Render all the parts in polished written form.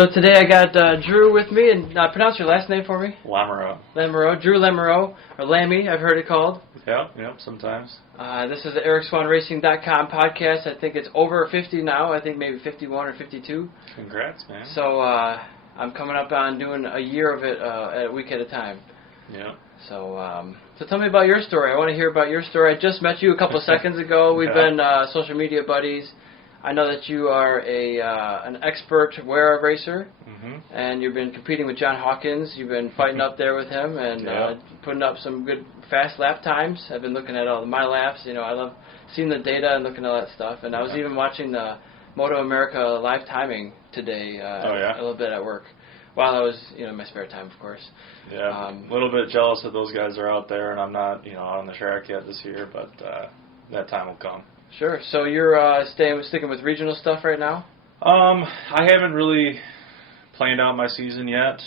So today I got Drew with me, and pronounce your last name for me. Lamoureux. Lamoureux, Drew Lamoureux, or Lammy, I've heard it called. Yep, sometimes. This is the EricSwanRacing.com podcast. I think it's over 50 now. I think maybe 51 or 52. Congrats, man. So I'm coming up on doing a year of it a week at a time. Yeah. So tell me about your story. I want to hear about your story. I just met you a couple seconds ago. We've been social media buddies. I know that you are an expert wear racer, and you've been competing with John Hawkins. You've been fighting up there with him and putting up some good fast lap times. I've been looking at all my laps. You know, I love seeing the data and looking at all that stuff. And I was even watching the Moto America live timing today a little bit at work while I was, in my spare time, of course. Yeah, a little bit jealous that those guys are out there, and I'm not, out on the track yet this year, but that time will come. Sure. So you're sticking with regional stuff right now? I haven't really planned out my season yet.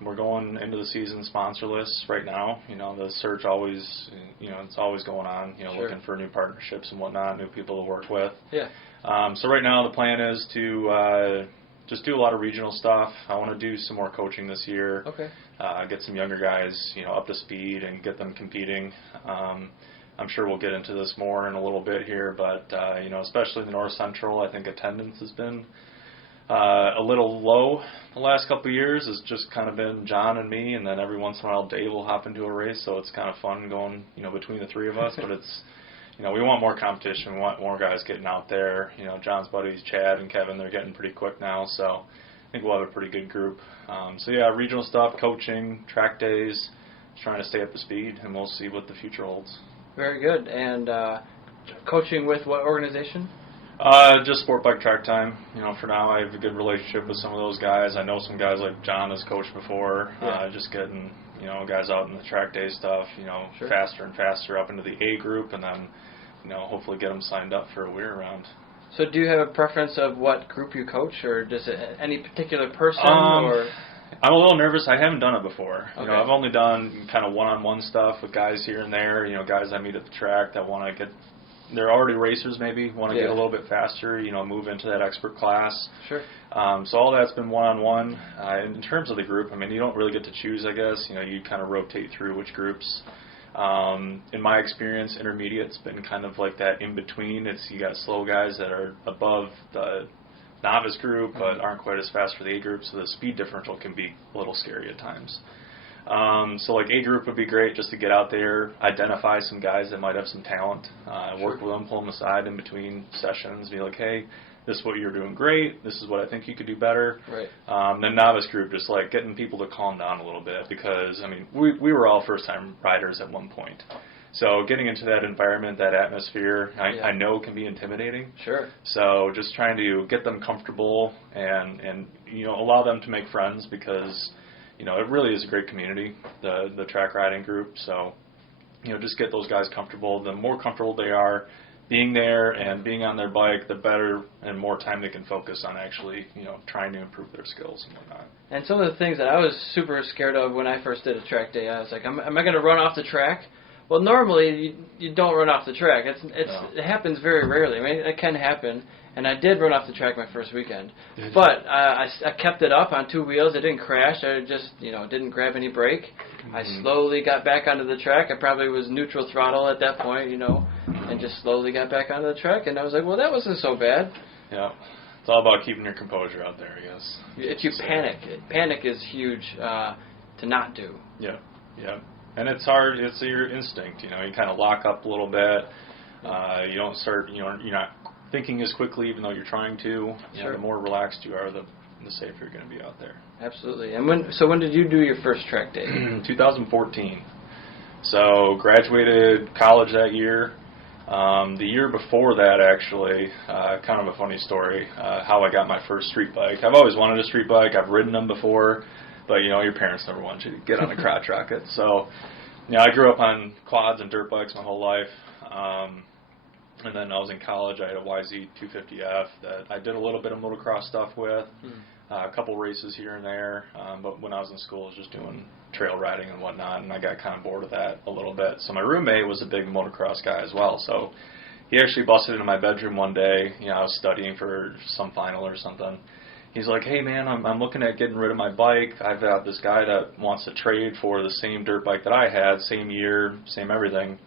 We're going into the season sponsorless right now. The search always, it's always going on, looking for new partnerships and whatnot, new people to work with. Yeah. So right now the plan is to just do a lot of regional stuff. I want to do some more coaching this year. Okay. Get some younger guys, up to speed and get them competing. I'm sure we'll get into this more in a little bit here, but, especially in the North Central, I think attendance has been a little low the last couple of years. It's just kind of been John and me, and then every once in a while Dave will hop into a race, so it's kind of fun going, between the three of us, but it's, we want more competition. We want more guys getting out there. John's buddies, Chad and Kevin, they're getting pretty quick now, so I think we'll have a pretty good group. Regional stuff, coaching, track days, just trying to stay up to speed, and we'll see what the future holds. Very good. And coaching with what organization? Just Sport Bike Track Time. For now I have a good relationship with some of those guys. I know some guys like John has coached before. Just getting, guys out in the track day stuff, faster and faster up into the A group, and then, hopefully get them signed up for a Weir round. So do you have a preference of what group you coach, or does it any particular person? Or I'm a little nervous. I haven't done it before. Okay. I've only done kind of one-on-one stuff with guys here and there, guys I meet at the track that want to get, they're already racers maybe, want to get a little bit faster, move into that expert class. Sure. So all that's been one-on-one. In terms of the group, you don't really get to choose, I guess. You kind of rotate through which groups. In my experience, intermediate's been kind of like that in-between. You got slow guys that are above the novice group but aren't quite as fast for the A group, so the speed differential can be a little scary at times. So like A group would be great just to get out there, identify some guys that might have some talent, work with them, pull them aside in between sessions, be like, hey, this is what you're doing great, this is what I think you could do better. Right. Then novice group, just like getting people to calm down a little bit, because we were all first-time riders at one point. So getting into that environment, that atmosphere, I know can be intimidating. Sure. So just trying to get them comfortable and allow them to make friends, because it really is a great community, the track riding group. So just get those guys comfortable. The more comfortable they are being there and being on their bike, the better and more time they can focus on actually trying to improve their skills and whatnot. And some of the things that I was super scared of when I first did a track day, I was like, am I going to run off the track? Well, normally you don't run off the track. It happens very rarely. It can happen, and I did run off the track my first weekend. But I kept it up on two wheels. I didn't crash. I just didn't grab any brake. I slowly got back onto the track. I probably was neutral throttle at that point, and just slowly got back onto the track. And I was like, well, that wasn't so bad. Yeah, it's all about keeping your composure out there, I guess. If you panic is huge to not do. Yeah. And it's hard. It's your instinct. You kind of lock up a little bit. You don't start. You're not thinking as quickly, even though you're trying to. Sure. The more relaxed you are, the safer you're going to be out there. Absolutely. And when did you do your first track day? 2014. So graduated college that year. The year before that, actually, kind of a funny story. How I got my first street bike. I've always wanted a street bike. I've ridden them before. But, your parents never want you to get on a crotch rocket. So, I grew up on quads and dirt bikes my whole life. And then I was in college. I had a YZ250F that I did a little bit of motocross stuff with, a couple races here and there. But when I was in school, I was just doing trail riding and whatnot, and I got kind of bored of that a little bit. So my roommate was a big motocross guy as well. So he actually busted into my bedroom one day. I was studying for some final or something. he's like, hey man, I'm looking at getting rid of my bike. I've got this guy that wants to trade for the same dirt bike that I had, same year, same everything.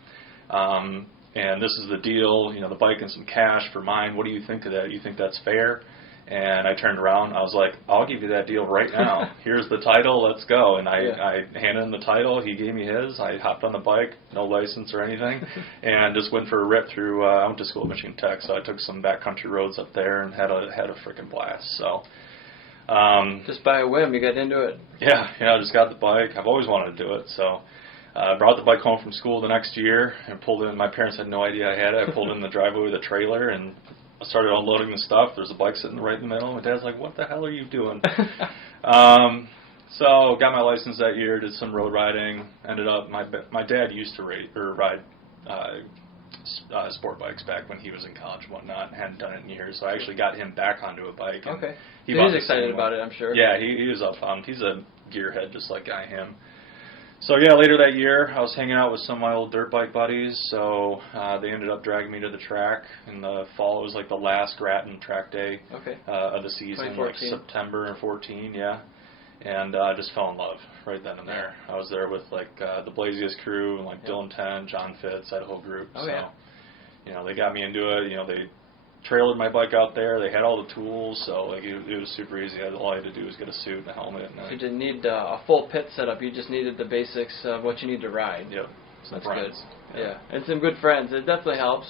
And this is the deal, the bike and some cash for mine. What do you think of that? You think that's fair? And I turned around. I was like, I'll give you that deal right now. Here's the title. Let's go. And I handed him the title. He gave me his. I hopped on the bike, no license or anything, and just went for a rip through. I went to school at Michigan Tech, so I took some backcountry roads up there and had a freaking blast. So just by a whim, you got into it. Yeah, I just got the bike. I've always wanted to do it. So I brought the bike home from school the next year and pulled in. My parents had no idea I had it. I pulled in the driveway with a trailer and I started unloading the stuff. There's a bike sitting right in the middle. My dad's like, what the hell are you doing? So got my license that year, did some road riding. Ended up, my dad used to ride sport bikes back when he was in college and whatnot. Hadn't done it in years. So I actually got him back onto a bike. Okay. He was excited about it, I'm sure. Yeah, he was up pumped. He's a gearhead just like I am. So yeah, later that year, I was hanging out with some of my old dirt bike buddies. So they ended up dragging me to the track in the fall. It was like the last Grattan track day of the season, like September of 14. Yeah, and I just fell in love right then and there. I was there with like the Blazius crew, and like Dylan Ten, John Fitz, that whole group. Oh, so they got me into it. They trailered my bike out there. They had all the tools, so like it was super easy. All I had to do was get a suit and a helmet. And you didn't need a full pit setup. You just needed the basics of what you need to ride. Yep. That's friends. good. Yeah, and some good friends. It definitely helps.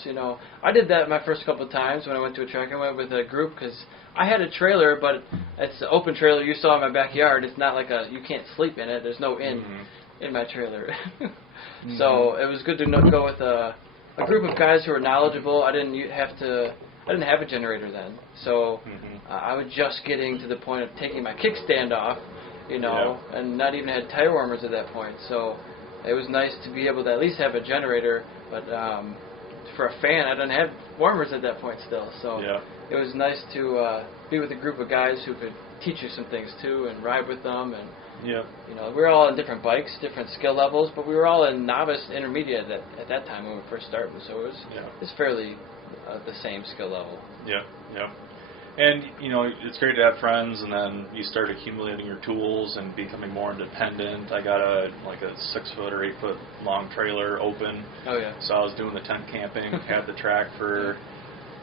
I did that my first couple of times when I went to a track. I went with a group because I had a trailer, but it's an open trailer you saw in my backyard. It's not like you can't sleep in it. There's no in my trailer. So it was good to go with a group of guys who were knowledgeable. I didn't have a generator then, so I was just getting to the point of taking my kickstand off, and not even had tire warmers at that point. So it was nice to be able to at least have a generator, but for a fan, I didn't have warmers at that point still. So it was nice to be with a group of guys who could teach you some things too and ride with them. And we were all on different bikes, different skill levels, but we were all in novice, intermediate at that time when we first started. So it was fairly the same skill level. Yeah. And, it's great to have friends, and then you start accumulating your tools and becoming more independent. I got a 6-foot or 8-foot long trailer open. Oh, yeah. So I was doing the tent camping, had the track for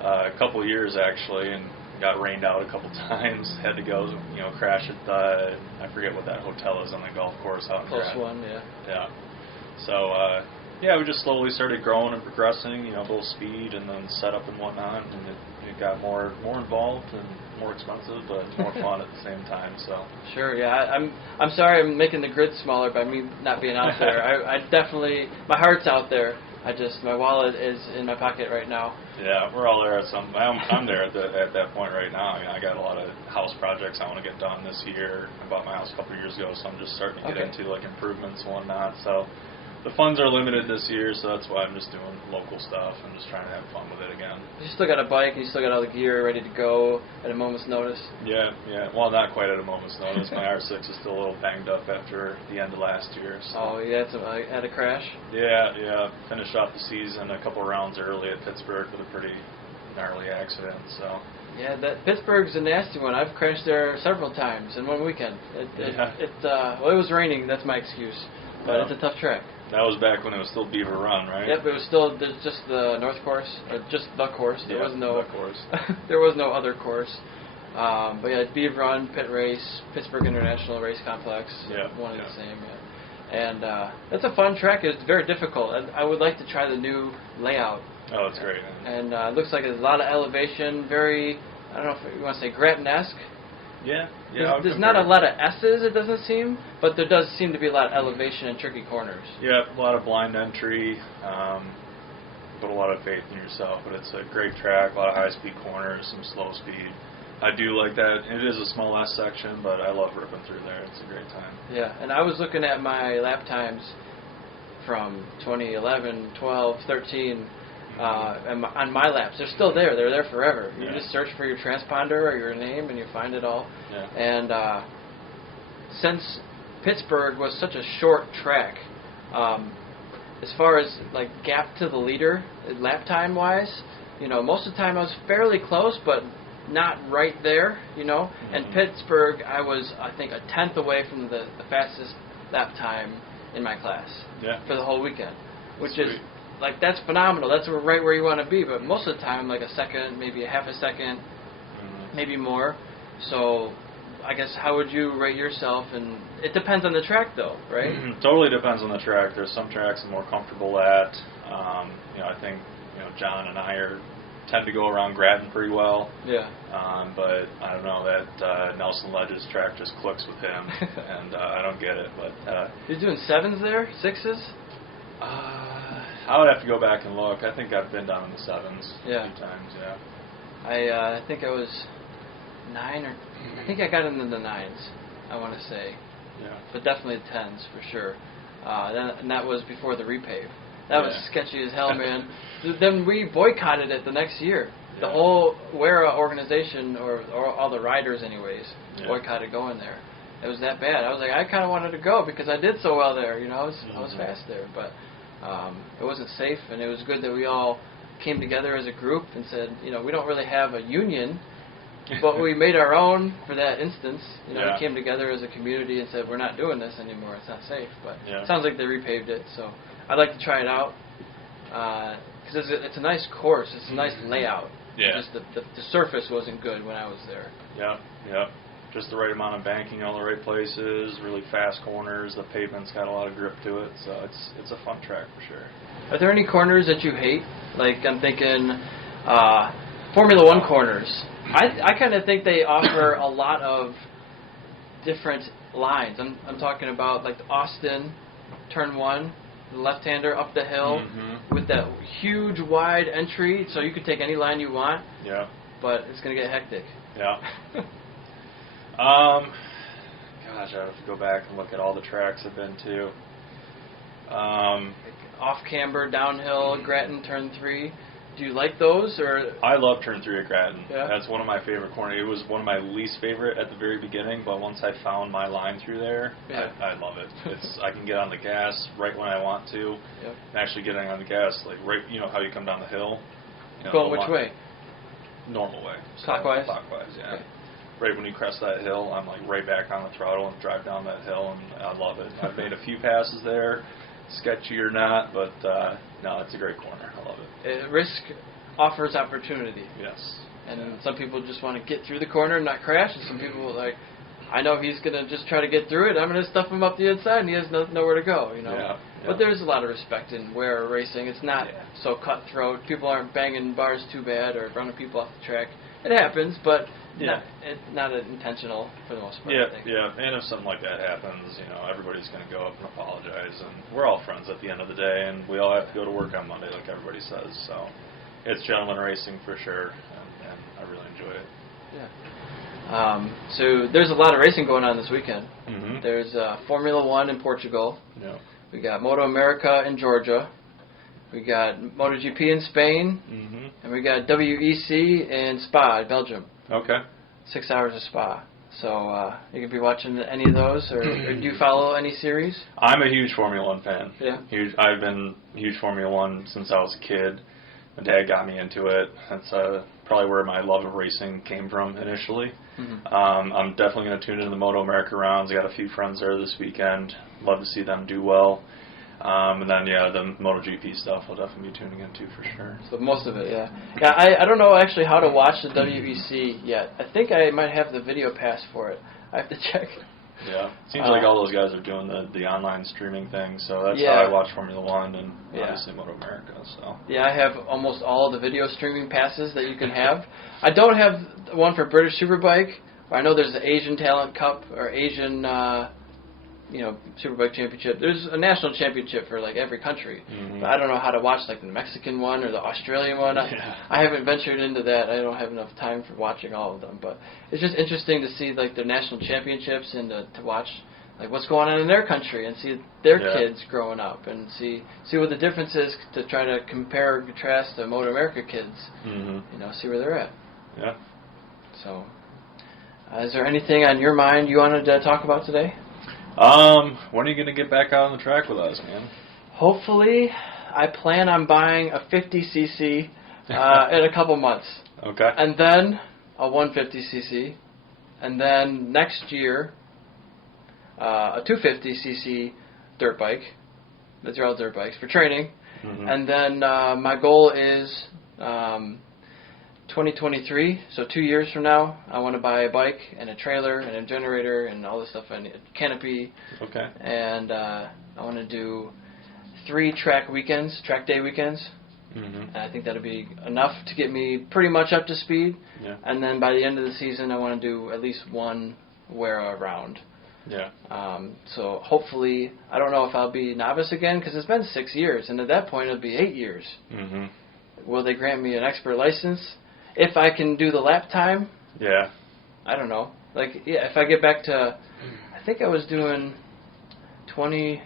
a couple of years, actually, and got rained out a couple times. Had to go, crash at I forget what that hotel is on the golf course out in Close one, yeah. Yeah. So, we just slowly started growing and progressing, a little speed and then setup and whatnot, and it got more involved and more expensive, but more fun at the same time. So sure, yeah. I'm sorry I'm making the grid smaller by me not being out there. I definitely, my heart's out there. My wallet is in my pocket right now. Yeah, we're all there at some. I'm there at that point right now. I got a lot of house projects I want to get done this year. I bought my house a couple of years ago, so I'm just starting to get into improvements and whatnot. So the funds are limited this year, so that's why I'm just doing local stuff. I'm just trying to have fun with it again. You still got a bike, and you still got all the gear ready to go at a moment's notice? Yeah. Well, not quite at a moment's notice. My R6 is still a little banged up after the end of last year. So. Oh, you had a crash? Yeah. Finished off the season a couple rounds early at Pittsburgh with a pretty gnarly accident, so... Yeah, that Pittsburgh's a nasty one. I've crashed there several times in one weekend. It was raining, that's my excuse. But it's a tough track. That was back when it was still Beaver Run, right? Yep, it was still just the North Course, or just the course. There was no the course. There was no other course. But yeah, Beaver Run, Pit Race, Pittsburgh International Race Complex, one and the same. Yeah. And it's a fun track. It's very difficult. I would like to try the new layout. Oh, it's great. And it looks like there's a lot of elevation. Very, I don't know if you want to say Grattan-esque. Yeah. There's not a lot of S's, it doesn't seem, but there does seem to be a lot of elevation and tricky corners. Yeah, a lot of blind entry, put a lot of faith in yourself, but it's a great track, a lot of high-speed corners, some slow speed. I do like that. It is a small S section, but I love ripping through there. It's a great time. Yeah, and I was looking at my lap times from 2011, 12, 13, and on my laps. They're still there. They're there forever. You just search for your transponder or your name, and you find it all. Yeah. And since Pittsburgh was such a short track, as far as like gap to the leader, lap time wise, most of the time I was fairly close, but not right there, you know. And Pittsburgh, I was, I think, a tenth away from the fastest lap time in my class for the whole weekend, which Sweet. is, like, that's phenomenal. That's right where you want to be. But most of the time, like a second, maybe a half a second, maybe more. So I guess how would you rate yourself? And it depends on the track, though, right? Totally depends on the track. There's some tracks I'm more comfortable at. I think John and I tend to go around Grattan pretty well. Yeah. But I don't know, that Nelson Ledges track just clicks with him, and I don't get it. But You're doing 7s there, 6s? I would have to go back and look. I think I've been down in the 7s a few times. Yeah. I think I was 9 or I think I got into the 9s. I want to say. Yeah. But definitely the 10s for sure. And that was before the repave. That was sketchy as hell, man. Then we boycotted it the next year. The whole WERA organization, or all the riders anyways, boycotted going there. It was that bad. I was like, I kind of wanted to go because I did so well there. I was fast there, but it wasn't safe. And it was good that we all came together as a group and said, we don't really have a union, but we made our own for that instance. We came together as a community and said, we're not doing this anymore. It's not safe. But it sounds like they repaved it, so I'd like to try it out because it's a nice course. It's a nice layout. Yeah. Just the surface wasn't good when I was there. Yeah. Just the right amount of banking, all the right places, really fast corners. The pavement's got a lot of grip to it, so it's a fun track for sure. Are there any corners that you hate? Like, I'm thinking Formula One corners. I kind of think they offer a lot of different lines. I'm talking about like Austin, turn 1, the left-hander up the hill with that huge wide entry, so you can take any line you want. Yeah. But it's going to get hectic. Yeah. Gosh, I have to go back and look at all the tracks I've been to. Off camber, downhill, Grattan, turn 3. Do you like those, or? I love turn 3 at Grattan. Yeah. That's one of my favorite corners. It was one of my least favorite at the very beginning, but once I found my line through there, I love it. I can get on the gas right when I want to. Yep. And actually getting on the gas, like right, how you come down the hill. Going which way? Normal way. So Clockwise? Clockwise, yeah. Okay. Right when you crest that hill, I'm like right back on the throttle and drive down that hill, and I love it. I've made a few passes there, sketchy or not, but no, it's a great corner. I love it. Risk offers opportunity. Yes. And some people just want to get through the corner and not crash, and some people like, I know he's going to just try to get through it. I'm going to stuff him up the inside, and he has nowhere to go. Yeah. But there's a lot of respect in WERA racing. It's not so cutthroat. People aren't banging bars too bad or running people off the track. It happens, but it's not intentional for the most part. I think. And if something like that happens, everybody's going to go up and apologize, and we're all friends at the end of the day, and we all have to go to work on Monday, like everybody says. So it's gentleman racing for sure, and I really enjoy it. Yeah. So there's a lot of racing going on this weekend. Mm-hmm. There's Formula One in Portugal. Yeah. We got Moto America in Georgia. We got MotoGP in Spain. Mm-hmm. And we got WEC in Spa, Belgium. Okay. 6 hours of Spa. So you could be watching any of those, or do you follow any series? I'm a huge Formula One fan. Yeah. I've been a huge Formula One since I was a kid. My dad got me into it. That's probably where my love of racing came from initially. Mm-hmm. I'm definitely going to tune into the Moto America rounds. I got a few friends there this weekend. Love to see them do well. And then, the MotoGP stuff I'll definitely be tuning into for sure. So most of it, yeah. Yeah, I don't know actually how to watch the WEC yet. I think I might have the video pass for it. I have to check. Yeah. Seems like all those guys are doing the online streaming thing, so that's how I watch Formula One and obviously Moto America. So. Yeah, I have almost all the video streaming passes that you can have. I don't have one for British Superbike. I know there's the Asian Talent Cup or Asian Superbike Championship. There's a national championship for like every country. Mm-hmm. But I don't know how to watch like the Mexican one or the Australian one. Yeah. I haven't ventured into that. I don't have enough time for watching all of them. But it's just interesting to see like their national championships and to watch like what's going on in their country and see their kids growing up and see what the difference is to try to compare and contrast the Moto America kids. Mm-hmm. See where they're at. Yeah. So, is there anything on your mind you wanted to talk about today? When are you going to get back out on the track with us, man? Hopefully, I plan on buying a 50cc in a couple months. Okay. And then a 150cc, and then next year a 250cc dirt bike. Those are all dirt bikes for training. Mm-hmm. And then my goal is 2023, so 2 years from now, I want to buy a bike and a trailer and a generator and all this stuff. I need a canopy. Okay. And I want to do 3 track day weekends. Mm-hmm. And I think that'll be enough to get me pretty much up to speed. Yeah. And then by the end of the season, I want to do at least one wear-around. Yeah. So hopefully, I don't know if I'll be novice again because it's been 6 years, and at that point it'll be 8 years. Mm-hmm. Will they grant me an expert license? If I can do the lap time, Yeah. I don't know. Like, yeah, if I get back to, I think I was doing 22s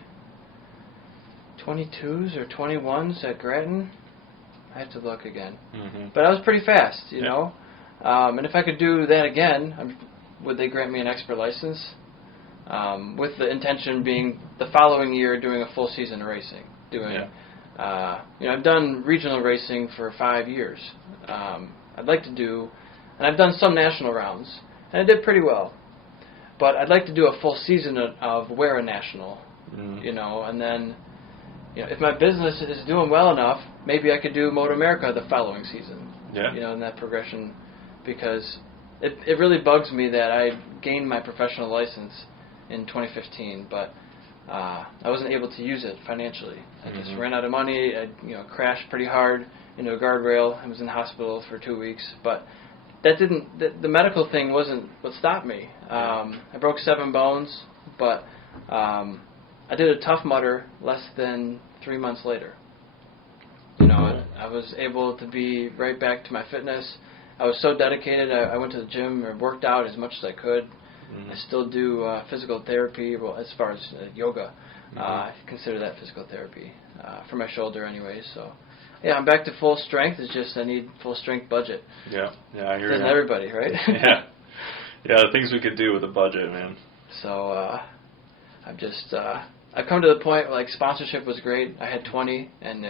or 21s at Grattan. I have to look again. Mm-hmm. But I was pretty fast, you Yeah. know. And if I could do that again, would they grant me an expert license? With the intention being the following year doing a full season of racing. I've done regional racing for 5 years. I'd like to do, and I've done some national rounds, and I did pretty well. But I'd like to do a full season of wear a national, and then, if my business is doing well enough, maybe I could do Moto America the following season. Yeah. In that progression, because it really bugs me that I gained my professional license in 2015, but I wasn't able to use it financially. I just ran out of money. I crashed pretty hard into a guardrail. I was in the hospital for 2 weeks, but that didn't. The medical thing wasn't what stopped me. I broke 7 bones, but I did a Tough Mudder less than 3 months later. I was able to be right back to my fitness. I was so dedicated. I went to the gym and worked out as much as I could. I still do physical therapy. Well, as far as yoga, I consider that physical therapy for my shoulder, anyways. So, yeah, I'm back to full strength. It's just I need full strength budget. Yeah, I hear Doesn't you. everybody, right? Yeah, the things we could do with a budget, man. So I've come to the point like sponsorship was great. I had 20, and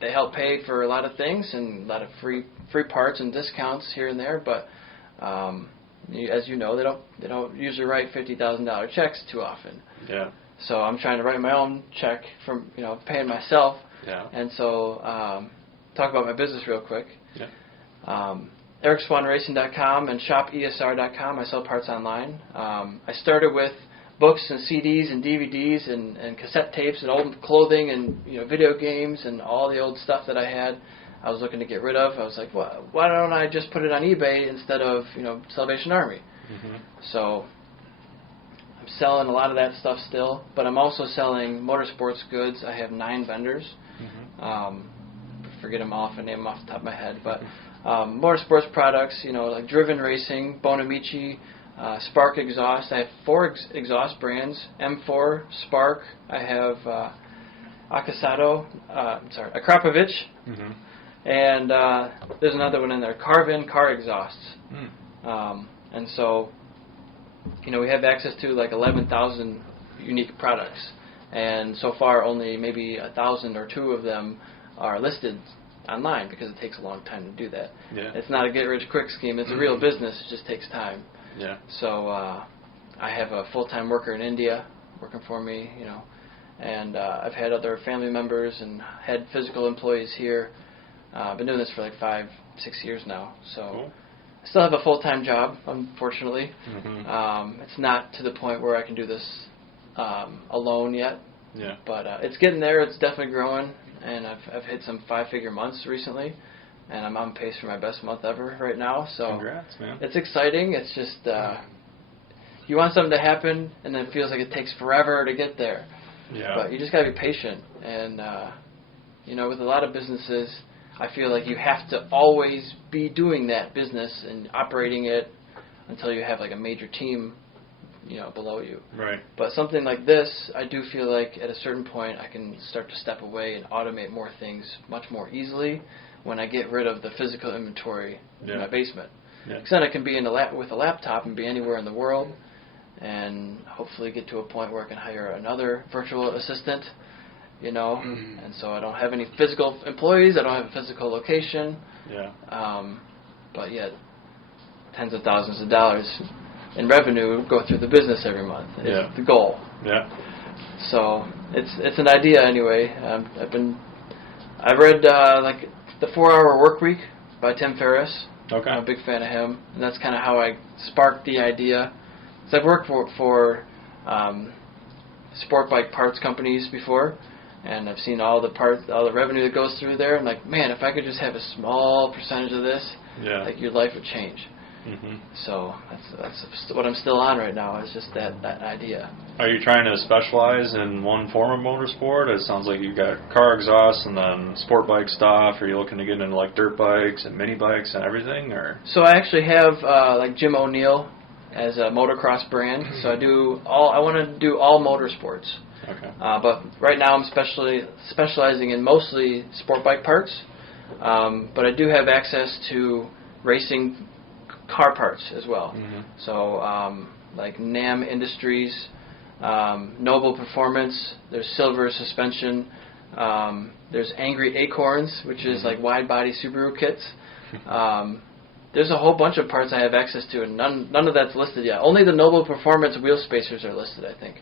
they helped pay for a lot of things and a lot of free parts and discounts here and there. But as you know, they don't usually write $50,000 checks too often. Yeah. So I'm trying to write my own check from paying myself. Yeah. And so talk about my business real quick. Yeah. EricSwanRacing.com and ShopESR.com. I sell parts online. I started with books and CDs and DVDs and cassette tapes and old clothing and video games and all the old stuff that I had. I was looking to get rid of. I was like, well, why don't I just put it on eBay instead of Salvation Army? Mm-hmm. So I'm selling a lot of that stuff still, but I'm also selling motorsports goods. I have 9 vendors. Mm-hmm. Forget them all if I name them off the top of my head, but motorsports products, like Driven Racing, Bonamici, Spark Exhaust. I have 4 exhaust brands: M4, Spark. I have Akrapovic, Mm-hmm. and there's another one in there, Carvin car exhausts. Mm. And so, we have access to like 11,000 unique products, and so far only maybe 1,000 or 2 of them are listed online because it takes a long time to do that. Yeah. It's not a get-rich-quick scheme. It's a real business. It just takes time. Yeah. So I have a full-time worker in India working for me, and I've had other family members and had physical employees here. I've been doing this for like 5-6 years now. So Cool. I still have a full-time job, unfortunately. Mm-hmm. It's not to the point where I can do this alone yet. Yeah. But it's getting there. It's definitely growing, and I've hit some 5-figure months recently, and I'm on pace for my best month ever right now. So Congrats, man. it's exciting. It's just you want something to happen, and then it feels like it takes forever to get there. Yeah. But you just gotta be patient, and with a lot of businesses, I feel like you have to always be doing that business and operating it until you have like a major team, below you. Right. But something like this, I do feel like at a certain point I can start to step away and automate more things much more easily when I get rid of the physical inventory in my basement. Yeah. Because then I can be with a laptop and be anywhere in the world, and hopefully get to a point where I can hire another virtual assistant, and so I don't have any physical employees, I don't have a physical location. Yeah. But yet, tens of thousands of dollars in revenue go through the business every month. It's the goal. Yeah. So it's an idea anyway. I've read like the 4-Hour Work Week by Tim Ferriss. Okay. I'm a big fan of him, and that's kind of how I sparked the idea. So I've worked for sport bike parts companies before, and I've seen all the revenue that goes through there. And like, man, if I could just have a small percentage of this, like your life would change. Mm-hmm. So that's what I'm still on right now. Is just that idea. Are you trying to specialize in one form of motorsport? It sounds like you've got car exhaust and then sport bike stuff. Are you looking to get into like dirt bikes and mini bikes and everything, or? So I actually have like Jim O'Neill as a motocross brand. So I want to do all motorsports. Okay. But right now I'm specializing in mostly sport bike parts. But I do have access to racing car parts as well. Mm-hmm. So like NAM Industries, Noble Performance, there's Silver Suspension, there's Angry Acorns, which is like wide body Subaru kits. There's a whole bunch of parts I have access to, and none of that's listed yet. Only the Noble Performance wheel spacers are listed, I think,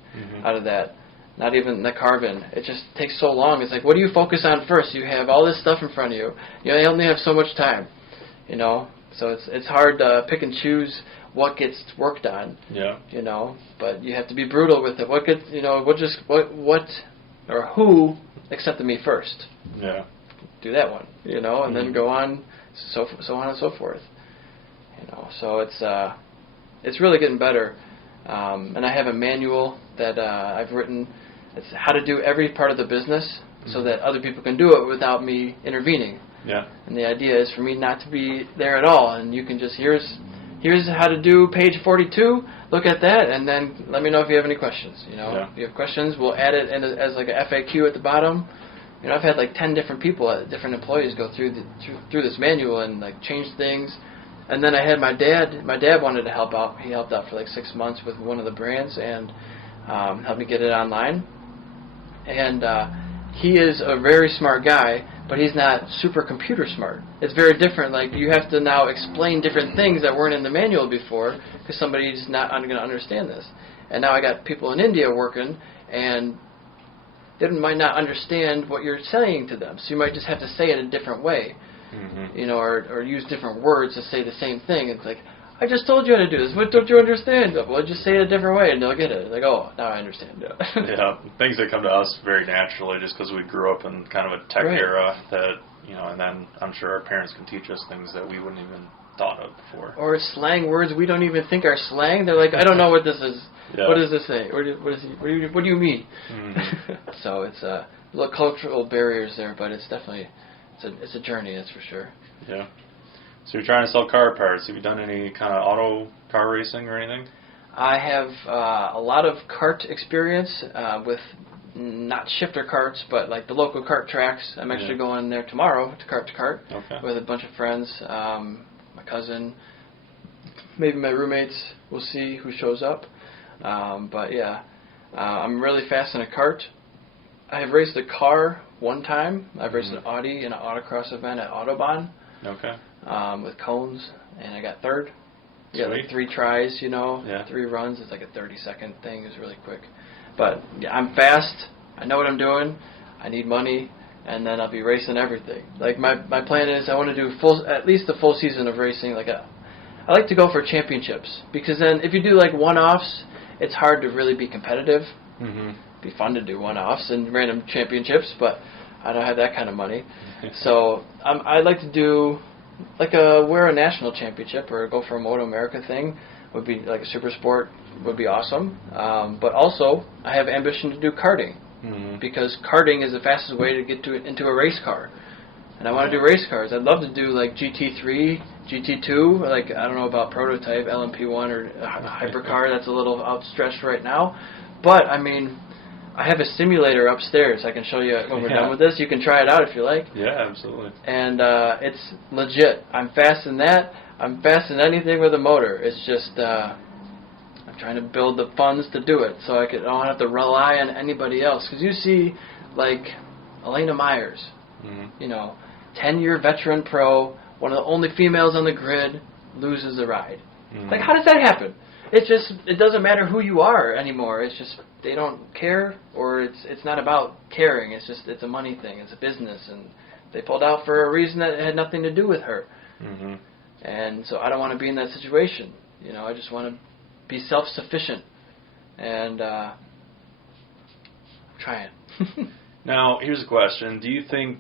out of that. Not even the Carbon. It just takes so long. It's like, what do you focus on first? You have all this stuff in front of you. You only have so much time, you know. So it's hard to pick and choose what gets worked on. Yeah. You know, but you have to be brutal with it. What gets, what or who accepted me first? Yeah. Do that one, and then go on, so on and so forth. So it's really getting better. And I have a manual that I've written. It's how to do every part of the business so that other people can do it without me intervening. Yeah. And the idea is for me not to be there at all, and you can just here's how to do page 42. Look at that, and then let me know if you have any questions. If you have questions, we'll add it in as like a FAQ at the bottom. I've had like 10 different people, different employees, go through this manual and like change things. And then I had my dad. My dad wanted to help out. He helped out for like 6 months with one of the brands and helped me get it online. And he is a very smart guy, but he's not super computer smart. It's very different. Like, you have to now explain different things that weren't in the manual before because somebody's not going to understand this. And now I got people in India working, and they might not understand what you're saying to them. So you might just have to say it a different way, or use different words to say the same thing. It's like, I just told you how to do this. What don't you understand? Well, just say it a different way, and they'll get it. Like, oh, now I understand. Yeah, things that come to us very naturally just because we grew up in kind of a tech era that, and then I'm sure our parents can teach us things that we wouldn't even thought of before. Or slang words we don't even think are slang. They're like, I don't know what this is. Yeah. What does this say? What do you mean? Mm-hmm. So it's little cultural barriers there, but it's definitely it's a journey, that's for sure. Yeah. So you're trying to sell car parts. Have you done any kind of auto car racing or anything? I have a lot of kart experience with not shifter karts, but like the local kart tracks. I'm actually going there tomorrow to kart with a bunch of friends, my cousin, maybe my roommates. We'll see who shows up. But yeah, I'm really fast in a kart. I have raced a car one time. I've raced an Audi in an autocross event at Autobahn. Okay. With cones, and I got third. You got like 3 tries, 3 runs. It's like a 30-second thing. It's really quick. But yeah, I'm fast. I know what I'm doing. I need money, and then I'll be racing everything. Like my plan is I want to do at least a full season of racing. I like to go for championships because then if you do like one-offs, it's hard to really be competitive. Mm-hmm. It'd be fun to do one-offs and random championships, but I don't have that kind of money. So I'd like to do wear a national championship or go for a Moto America thing. Would be like a super sport would be awesome. But also I have ambition to do karting because karting is the fastest way to get into a race car. And I want to do race cars. I'd love to do like GT3, GT2, like I don't know about prototype LMP1 or a hypercar. That's a little outstretched right now. But I mean, I have a simulator upstairs. I can show you when we're done with this. You can try it out if you like. Yeah, absolutely. And it's legit. I'm fast in that. I'm fast in anything with a motor. It's just I'm trying to build the funds to do it so I don't have to rely on anybody else. Because you see, like, Elena Myers, 10-year veteran pro, one of the only females on the grid, loses a ride. Mm. Like, how does that happen? It doesn't matter who you are anymore. It's just they don't care, or it's not about caring. It's a money thing. It's a business, and they pulled out for a reason that had nothing to do with her. Mm-hmm. And so I don't want to be in that situation. I just want to be self-sufficient, and I'm trying. Now, here's a question. Do you think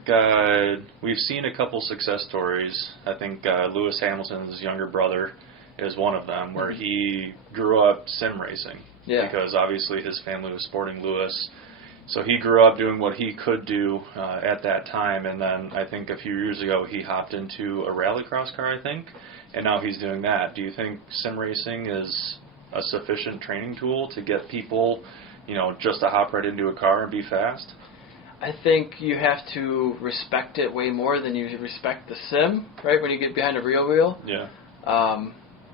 we've seen a couple success stories? I think Lewis Hamilton's younger brother is one of them, where he grew up sim racing. Yeah. Because obviously his family was sporting Lewis. So he grew up doing what he could do at that time, and then I think a few years ago he hopped into a rallycross car, I think, and now he's doing that. Do you think sim racing is a sufficient training tool to get people, just to hop right into a car and be fast? I think you have to respect it way more than you respect the sim, right? When you get behind a real wheel. Yeah.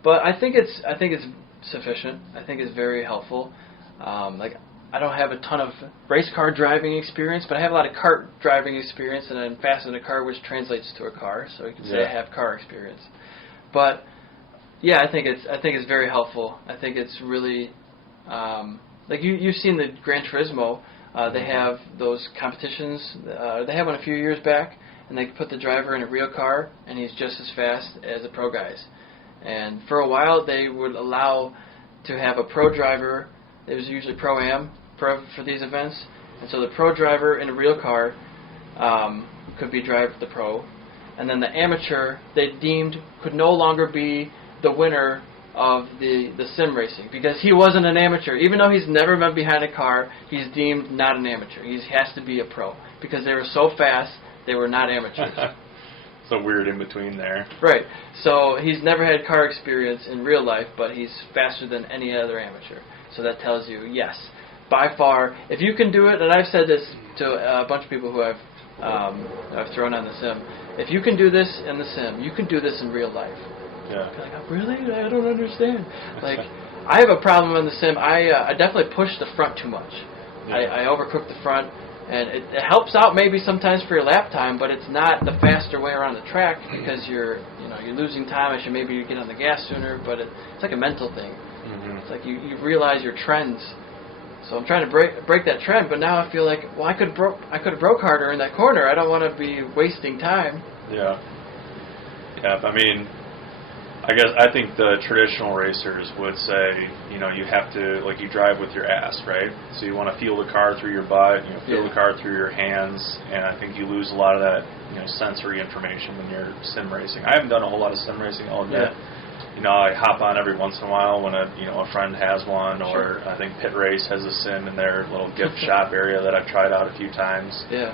But I think it's sufficient. I think it's very helpful. I don't have a ton of race car driving experience, but I have a lot of kart driving experience, and I'm fast in a car, which translates to a car. So you can say I have car experience. But yeah, I think it's very helpful. I think it's really like you've seen the Gran Turismo. They have those competitions. They had one a few years back, and they put the driver in a real car, and he's just as fast as the pro guys. And for a while, they would allow to have a pro driver. It was usually pro-am for these events. And so the pro driver in a real car could be drive the pro. And then the amateur, they deemed, could no longer be the winner of the sim racing, because he wasn't an amateur. Even though he's never been behind a car, he's deemed not an amateur. He has to be a pro, because they were so fast, they were not amateurs. It's a weird in-between there. Right. So he's never had car experience in real life, but he's faster than any other amateur. So that tells you, yes, by far, if you can do it, and I've said this to a bunch of people who I've thrown on the sim, if you can do this in the sim, you can do this in real life. Yeah. Like, oh, really? I don't understand. Like, I have a problem in the sim. I definitely push the front too much. Yeah. I overcook the front, and it helps out maybe sometimes for your lap time, but it's not the faster way around the track, because you're losing time. I should maybe get on the gas sooner, but it's like a mental thing. Mm-hmm. It's like you realize your trends. So I'm trying to break that trend, but now I feel like, well, I could have broke harder in that corner. I don't want to be wasting time. Yeah. Yeah, I mean, I think the traditional racers would say, you have to, like, you drive with your ass, right? So you want to feel the car through your butt, feel the car through your hands, and I think you lose a lot of that, sensory information when you're sim racing. I haven't done a whole lot of sim racing, I'll admit. Yeah. I hop on every once in a while when a friend has one, or Sure. I think Pit Race has a sim in their little gift shop area that I've tried out a few times. Yeah.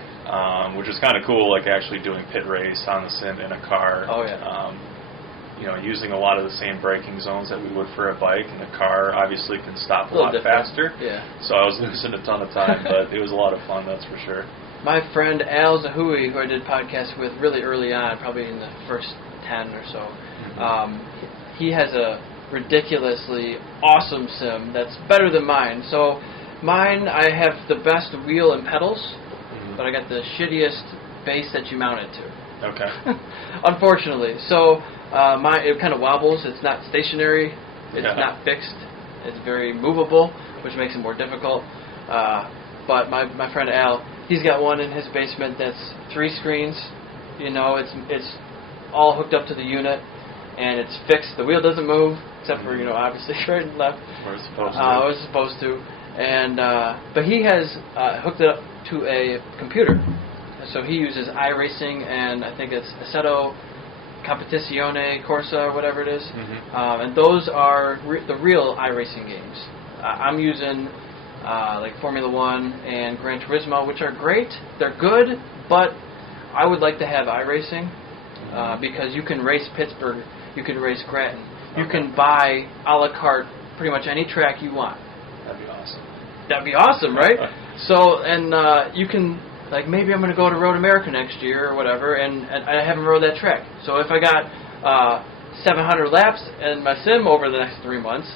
Which is kind of cool, like actually doing pit race on the sim in a car. Oh, yeah. Using a lot of the same braking zones that we would for a bike, and the car obviously can stop a little lot different. faster. Yeah. So I was losing a ton of time, but it was a lot of fun, that's for sure. My friend Al Zahui, who I did podcasts with really early on, probably in the first 10 or so, he has a ridiculously awesome sim that's better than mine. So mine, I have the best wheel and pedals, but I got the shittiest base that you mount it to. Okay. Unfortunately. So it kind of wobbles. It's not stationary. It's not fixed. It's very movable, which makes it more difficult. But my friend Al, he's got one in his basement that's 3 screens. It's all hooked up to the unit, and it's fixed. The wheel doesn't move, except for obviously right and left. Where it's supposed to. Where it's supposed to. And but he has hooked it up to a computer. So he uses iRacing, and I think it's Assetto Competizione Corsa, or whatever it is. And those are the real iRacing games. I'm using like Formula One and Gran Turismo, which are great. They're good, but I would like to have iRacing because you can race Pittsburgh, you can race Grattan, you can buy a la carte pretty much any track you want. That'd be awesome. That'd be awesome, right? So, and you can, like, maybe I'm going to go to Road America next year or whatever, and I haven't rode that track. So if I got 700 laps in my sim over the next 3 months,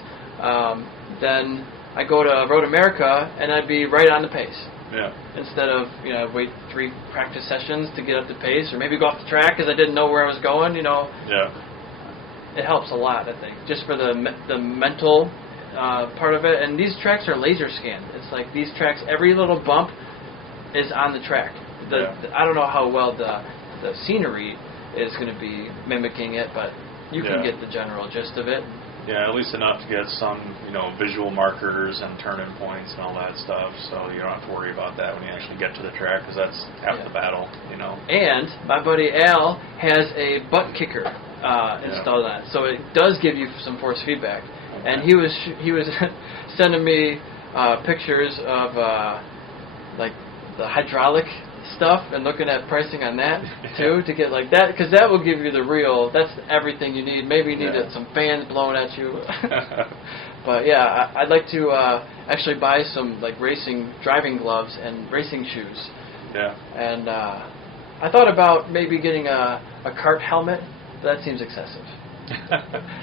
then I go to Road America and I'd be right on the pace. Yeah. Instead of, wait 3 practice sessions to get up to pace, or maybe go off the track because I didn't know where I was going, Yeah. it helps a lot. I think just for the mental part of it. And these tracks are laser scanned. It's like these tracks, every little bump is on the track. I don't know how well the scenery is going to be mimicking it, but you can get the general gist of it. Yeah, at least enough to get some, visual markers and turn-in points and all that stuff, so you don't have to worry about that when you actually get to the track, because that's half the battle, And my buddy Al has a butt kicker installed on it, so it does give you some force feedback. Okay. And he was sending me pictures of like the hydraulic stuff and looking at pricing on that too to get like that, because that will give you the real, that's everything you need. Maybe you need some fans blowing at you. But yeah, I'd like to actually buy some like racing driving gloves and racing shoes. Yeah. And I thought about maybe getting a kart helmet, but that seems excessive.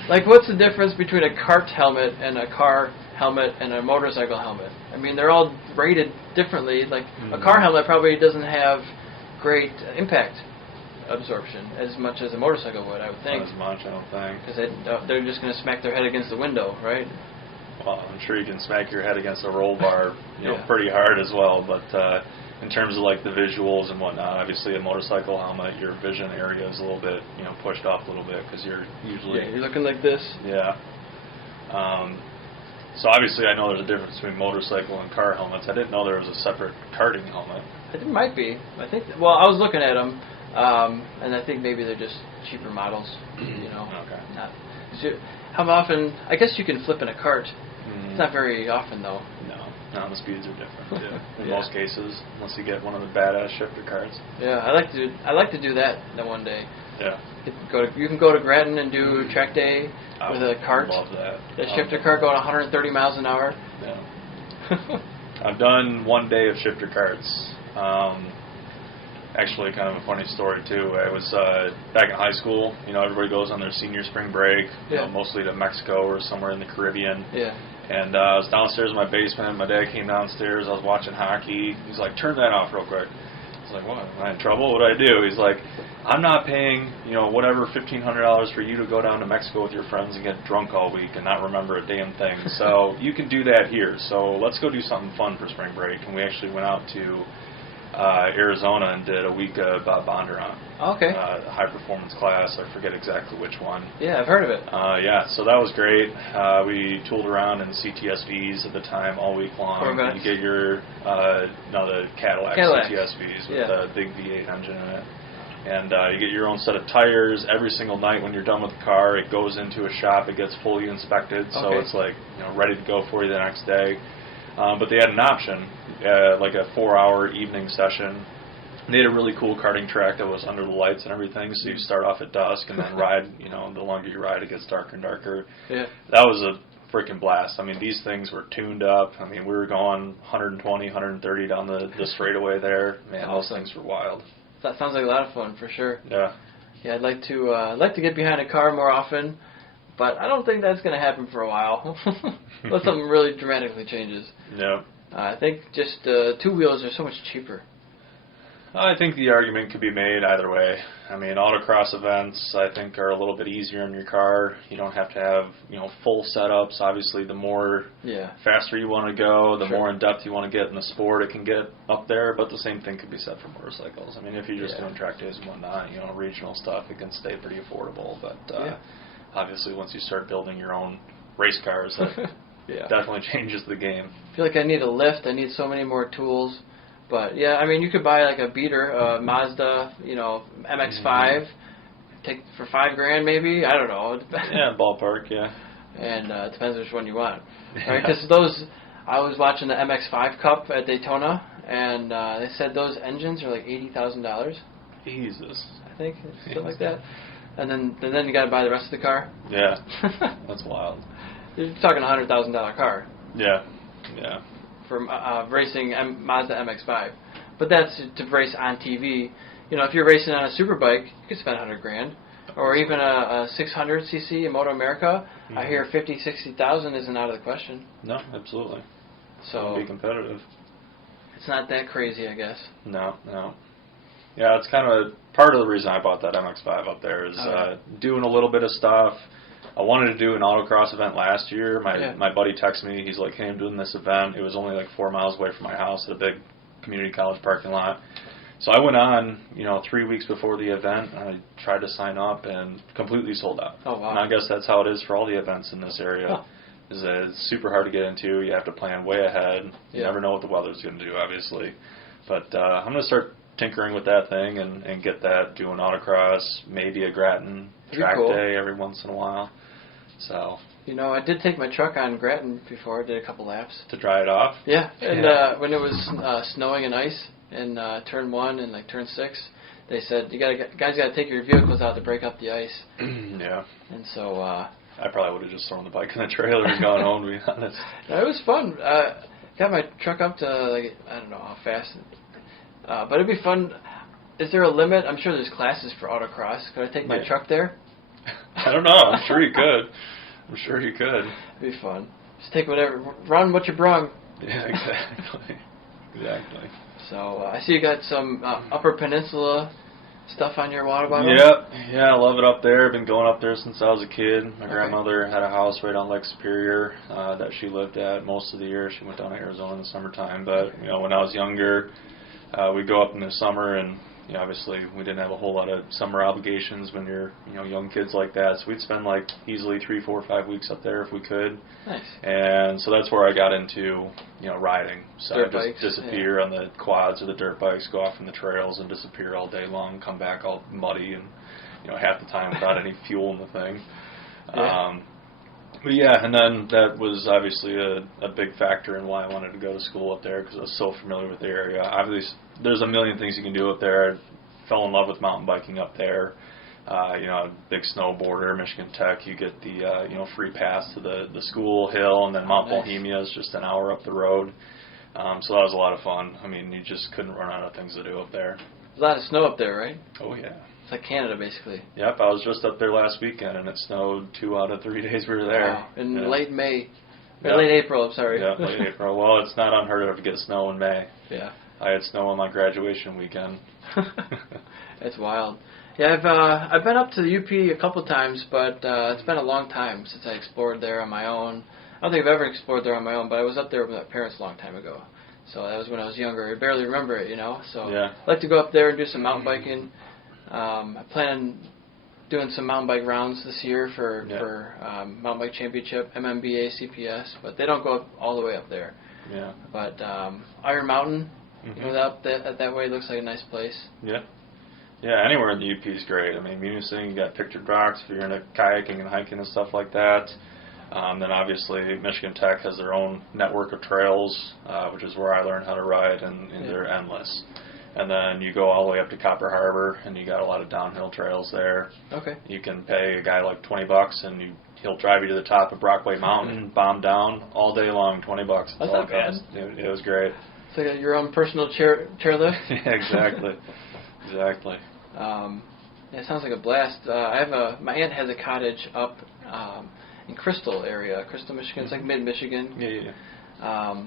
Like, what's the difference between a kart helmet and a car helmet and a motorcycle helmet? I mean, they're all rated differently. Like, a car helmet probably doesn't have great impact absorption as much as a motorcycle would, I would think. Not as much, I don't think. Because they're just going to smack their head against the window, right? Well, I'm sure you can smack your head against a roll bar, pretty hard as well, but in terms of like the visuals and whatnot, obviously a motorcycle helmet, your vision area is a little bit, pushed off a little bit because you're usually... Yeah, you're looking like this. Yeah. So obviously I know there's a difference between motorcycle and car helmets. I didn't know there was a separate karting helmet. It might be. I think. Well, I was looking at them, and I think maybe they're just cheaper models. Okay. How often? I guess you can flip in a cart. It's not very often though. No, the speeds are different too. In most cases, unless you get one of the badass shifter carts. Yeah, I like to do that one day. Yeah. You can go to Grattan and do track day with a cart. I love that. The shifter cart going 130 miles an hour. Yeah. I've done one day of shifter carts. Actually, kind of a funny story too. I was back in high school. Everybody goes on their senior spring break, mostly to Mexico or somewhere in the Caribbean. Yeah. And I was downstairs in my basement. My dad came downstairs. I was watching hockey. He's like, "Turn that off real quick." I was like, "What? Am I in trouble? What do I do?" He's like, "I'm not paying, whatever $1,500 for you to go down to Mexico with your friends and get drunk all week and not remember a damn thing. So you can do that here. So let's go do something fun for spring break." And we actually went out to Arizona and did a week of Bondurant. Okay. High performance class. I forget exactly which one. Yeah, I've heard of it. Yeah, so that was great. We tooled around in CTSVs at the time all week long. You get your the Cadillac CTSVs with a big V8 engine in it. And you get your own set of tires every single night when you're done with the car. It goes into a shop. It gets fully inspected, so it's like ready to go for you the next day. But they had an option, like a 4-hour evening session. They had a really cool karting track that was under the lights and everything, so you start off at dusk and then ride, the longer you ride, it gets darker and darker. Yeah. That was a freaking blast. I mean, these things were tuned up. I mean, we were going 120, 130 down the straightaway there. Man, those things were wild. That sounds like a lot of fun, for sure. Yeah. Yeah, I'd like to get behind a car more often, but I don't think that's going to happen for a while, unless something really dramatically changes. Yeah. I think just two-wheelers are so much cheaper. I think the argument could be made either way. I mean, autocross events, I think, are a little bit easier in your car. You don't have to have, full setups. Obviously, the more faster you want to go, the more in-depth you want to get in the sport, it can get up there. But the same thing could be said for motorcycles. I mean, if you're just doing track days and whatnot, regional stuff, it can stay pretty affordable. But obviously, once you start building your own race cars, that definitely changes the game. I feel like I need a lift. I need so many more tools. But yeah, I mean, you could buy like a beater, Mazda, MX-5, take for $5,000 maybe. I don't know. Yeah, ballpark. Yeah. And it depends which one you want, right? Because I was watching the MX-5 Cup at Daytona, and they said those engines are like $80,000. Jesus. I think something like that. And then you got to buy the rest of the car. Yeah. That's wild. You're talking a $100,000 car. Yeah. Yeah. For racing Mazda MX-5, but that's to race on TV. If you're racing on a superbike, you could spend $100,000, or even a 600cc in Moto America. I hear 50,000-60,000 isn't out of the question. No, absolutely. So be competitive. It's not that crazy, I guess. No. Yeah, it's kind of part of the reason I bought that MX-5 up there is doing a little bit of stuff. I wanted to do an autocross event last year. My buddy texted me. He's like, "Hey, I'm doing this event." It was only like 4 miles away from my house at a big community college parking lot. So I went on, 3 weeks before the event, and I tried to sign up and completely sold out. Oh, wow. And I guess that's how it is for all the events in this area. Huh. Is that it's super hard to get into. You have to plan way ahead. You never know what the weather's going to do, obviously. But I'm going to start tinkering with that thing and get that, doing autocross, maybe a Grattan track day every once in a while. So. I did take my truck on Grattan before. I did a couple laps. To dry it off? Yeah, and when it was snowing and ice in turn 1 and like turn 6, they said, guys got to take your vehicles out to break up the ice. Yeah. And so... I probably would have just thrown the bike in the trailer and gone home, to be honest. No, it was fun. Got my truck up to, I don't know how fast. But it'd be fun. Is there a limit? I'm sure there's classes for autocross. Could I take my truck there? I don't know. I'm sure you could. It'd be fun. Just take whatever. Run what you brung. Yeah, exactly. Exactly. So I see you got some Upper Peninsula stuff on your water bottle? Yep. Yeah, I love it up there. I've been going up there since I was a kid. My grandmother had a house right on Lake Superior that she lived at most of the year. She went down to Arizona in the summertime. But, when I was younger, we'd go up in the summer, and obviously we didn't have a whole lot of summer obligations when you're young kids like that. So we'd spend like easily 3, 4, 5 weeks up there if we could. Nice. And so that's where I got into riding. So dirt I just disappear on the quads or the dirt bikes, go off on the trails and disappear all day long, come back all muddy and half the time without any fuel in the thing. Yeah. But yeah, and then that was obviously a big factor in why I wanted to go to school up there, because I was so familiar with the area. Obviously, there's a million things you can do up there. I fell in love with mountain biking up there. Big snowboarder, Michigan Tech. You get the free pass to the school hill, and then Mount Bohemia is just an hour up the road. So that was a lot of fun. I mean, you just couldn't run out of things to do up there. A lot of snow up there, right? Oh yeah. It's like Canada, basically. Yep, I was just up there last weekend, and it snowed 2 out of 3 days we were there. Wow. In late May. Or late April, I'm sorry. Yeah, late April. Well, it's not unheard of to get snow in May. Yeah. I had snow on my graduation weekend. It's wild. Yeah, I've been up to the UP a couple times, but it's been a long time since I explored there on my own. I don't think I've ever explored there on my own, but I was up there with my parents a long time ago. So that was when I was younger. I barely remember it, So yeah. I'd like to go up there and do some mountain biking. I plan on doing some mountain bike rounds this year for Mountain Bike Championship, MMBA, CPS, but they don't go up all the way up there. Yeah. But Iron Mountain, up that way, looks like a nice place. Yeah. Yeah, anywhere in the UP is great. I mean, Munising, you got Pictured Rocks if you're into kayaking and hiking and stuff like that. Then obviously Michigan Tech has their own network of trails, which is where I learned how to ride, and they're endless. And then you go all the way up to Copper Harbor, and you got a lot of downhill trails there. Okay. You can pay a guy like $20, and he'll drive you to the top of Brockway Mountain, bomb down all day long, $20. That's not bad. It was great. So you got your own personal chairlift. Yeah, exactly. Exactly. It sounds like a blast. My aunt has a cottage up in Crystal area, Crystal, Michigan. It's like mid-Michigan. Yeah.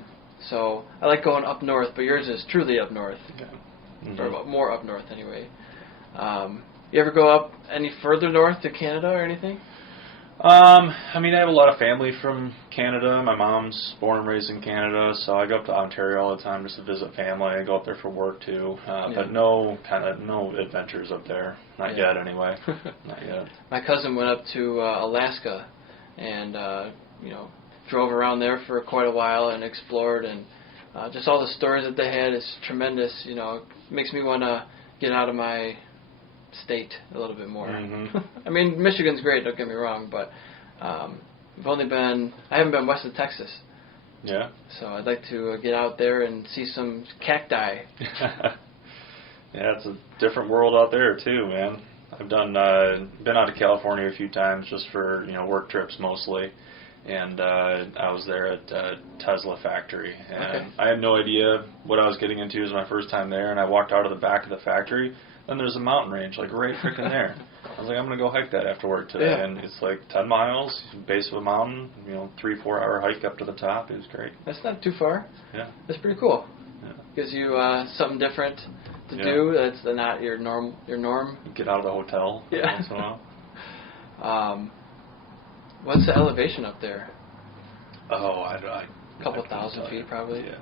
So I like going up north, but yours is truly up north. Yeah. Or more up north, anyway. You ever go up any further north to Canada or anything? I mean, I have a lot of family from Canada. My mom's born and raised in Canada, so I go up to Ontario all the time just to visit family. I go up there for work too, but no adventures up there. Not yet, anyway. Not yet. My cousin went up to Alaska, and drove around there for quite a while and explored, and just all the stories that they had is tremendous. It makes me want to get out of my state a little bit more. I mean, Michigan's great, don't get me wrong, but I haven't been west of Texas. Yeah. So I'd like to get out there and see some cacti. Yeah, it's a different world out there too, man. I've been out to California a few times just for work trips mostly, and I was there at Tesla factory, and I had no idea what I was getting into. It was my first time there, and I walked out of the back of the factory. And there's a mountain range, like right freaking there. I was like, I'm going to go hike that after work today. Yeah. And it's like 10 miles, base of a mountain, 3-4 hour hike up to the top. It was great. That's not too far. Yeah. That's pretty cool. Yeah. Gives you something different to Yeah. do. That's not your norm. Get out of the hotel. Yeah. Once in a while. What's the elevation up there? Oh, A couple thousand feet, probably. Yeah.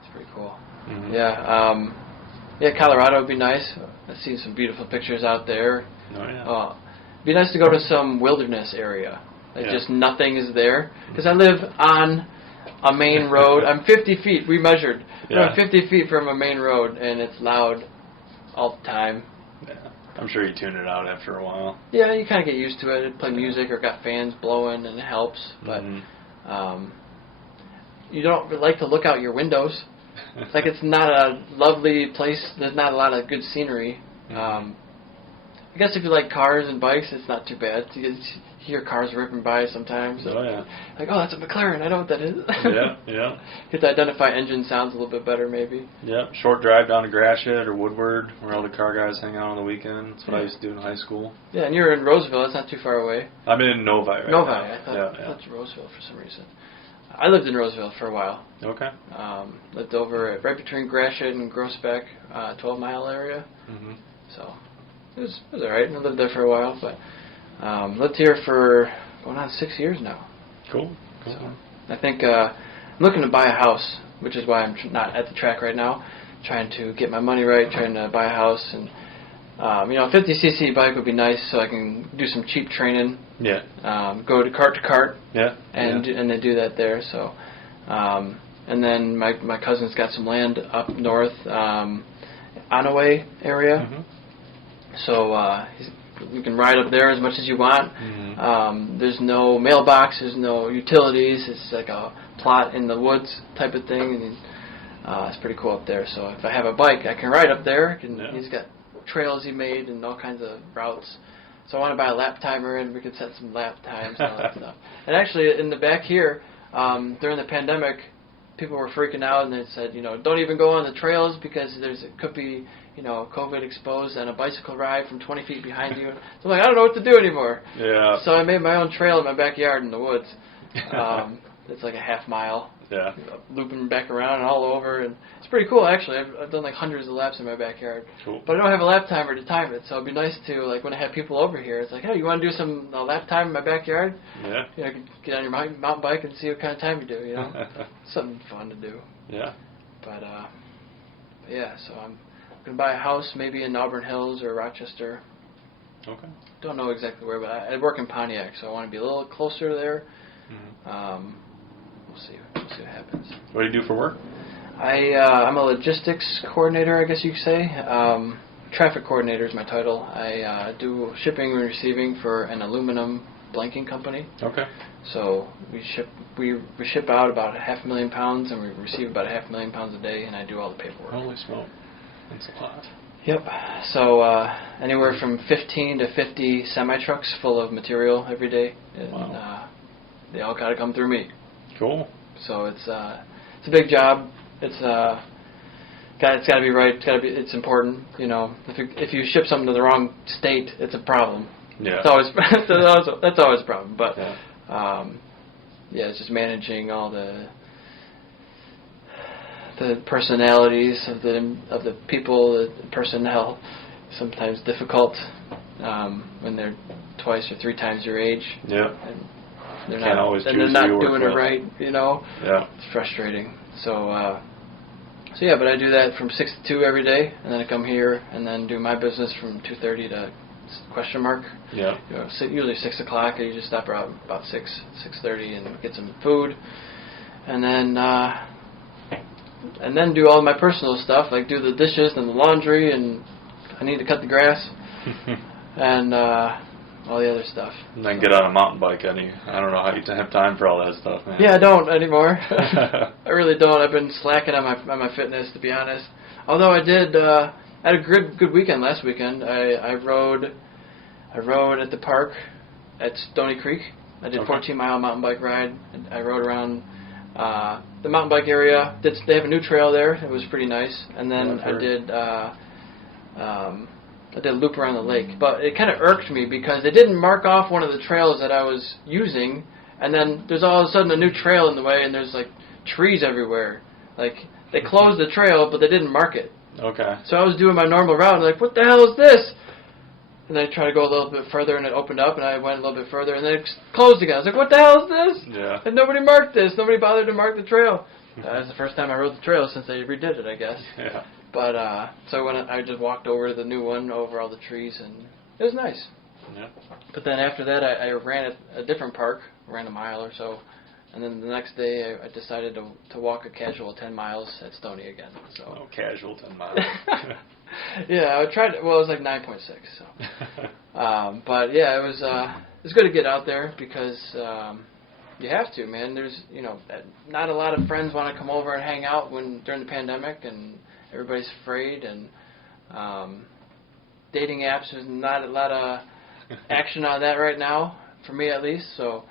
It's pretty cool. Mhm. Yeah. Yeah, Colorado would be nice. I've seen some beautiful pictures out there. Oh yeah. It'd be nice to go to some wilderness area. Like Yeah. just nothing is there. Because I live on a main road. I'm 50 feet. We measured. Yeah. I'm 50 feet from a main road, and it's loud all the time. Yeah. I'm sure you tune it out after a while. Yeah, you kind of get used to it. Play music or got fans blowing, and it helps. But Mhm. you don't like to look out your windows. It's like it's not a lovely place. There's not a lot of good scenery. I guess if you like cars and bikes, it's not too bad. You hear cars ripping by sometimes. Oh yeah. Like, oh, that's a McLaren. I know what that is. Yeah. Yeah. Get to identify engine sounds a little bit better, maybe. Yeah. Short drive down to Gratiot or Woodward, where all the car guys hang out on the weekend. That's what I used to do in high school. Yeah, and you're in Roseville. That's not too far away. I'm in Novi right Novi. now. I thought, Yeah. I thought Roseville for some reason. I lived in Roseville for a while. Okay. Lived over right between Gratiot and Groesbeck, 12-mile area. Mhm. So it was all right. I lived there for a while, but lived here for going on 6 years now. Cool. Cool. So I think I'm looking to buy a house, which is why I'm not at the track right now. Trying to get my money right, trying to buy a house, and a 50cc bike would be nice, so I can do some cheap training. Yeah. Go to cart, Yeah. and yeah. and they do that there. So, and then my cousin's got some land up north, Onaway area. Mhm. So you can ride up there as much as you want. Mhm. There's no mailbox, there's no utilities. It's like a plot in the woods type of thing, and it's pretty cool up there. So if I have a bike, I can ride up there. Yeah. He's got trails he made and all kinds of routes. So I want to buy a lap timer, and we could set some lap times and all that stuff. And actually, in the back here, during the pandemic, people were freaking out, and they said, don't even go on the trails because it could be, COVID exposed and a bicycle ride from 20 feet behind you. So I'm like, I don't know what to do anymore. Yeah. So I made my own trail in my backyard in the woods. It's like a half mile, Yeah. looping back around and all over, and it's pretty cool actually. I've done like hundreds of laps in my backyard. Cool. But I don't have a lap timer to time it, so it'd be nice to, like, when I have people over here, it's like, hey, you want to do some lap time in my backyard? Yeah. I can get on your mountain bike and see what kind of time you do, Something fun to do. Yeah. But yeah, so I'm going to buy a house maybe in Auburn Hills or Rochester. Okay. Don't know exactly where, but I work in Pontiac, so I want to be a little closer there. Mhm. We'll see what happens. What do you do for work? I'm a logistics coordinator, I guess you could say. Traffic coordinator is my title. I do shipping and receiving for an aluminum blanking company. Okay. So we ship out about 500,000 pounds, and we receive about 500,000 pounds a day, and I do all the paperwork. Holy smoke. That's a lot. Yep. So anywhere from 15 to 50 semi-trucks full of material every day, and Wow. they all got to come through me. Cool. So it's a big job. It's got to be right. It's important. If you ship something to the wrong state, it's a problem. Yeah. It's always that's always a problem. But Yeah. it's just managing all the personalities of the people, the personnel. Sometimes difficult when they're twice or 3 times your age. Yeah. And they're Can't not, always and choose they're who you not work doing it with. right. Yeah. It's frustrating. So yeah, but I do that from 6 to 2 every day, and then I come here and then do my business from 2:30 to question mark. Yeah. Usually 6 o'clock. I usually stop around about 6:30 and get some food, and then do all my personal stuff, like do the dishes and the laundry, and I need to cut the grass, and all the other stuff. And then get on a mountain bike. I don't know how you have time for all that stuff, man. Yeah, I don't anymore. I really don't. I've been slacking on my fitness, to be honest. Although I had a good weekend last weekend. I rode at the park at Stony Creek. I did a 14-mile mountain bike ride. I rode around the mountain bike area. They have a new trail there. It was pretty nice. And then I did a loop around the lake. But it kind of irked me because they didn't mark off one of the trails that I was using, and then there's all of a sudden a new trail in the way, and there's like trees everywhere. Like they closed the trail, but they didn't mark it. Okay. So I was doing my normal route, and like, what the hell is this? And then I tried to go a little bit further, and it opened up, and I went a little bit further, and then it closed again. I was like, what the hell is this? Yeah. And nobody marked this. Nobody bothered to mark the trail. That was the first time I rode the trail since they redid it, I guess. Yeah. But so when I just walked over to the new one, over all the trees, and it was nice. Yeah. But then after that, I ran at a different park, ran a mile or so, and then the next day I decided to walk a casual 10 miles at Stony again. So. Oh, casual 10 miles. Yeah, I tried. Well, it was like 9.6. So. But yeah, it was good to get out there because you have to, man. There's not a lot of friends want to come over and hang out during the pandemic, and everybody's afraid, and dating apps, there's not a lot of action on that right now, for me at least. So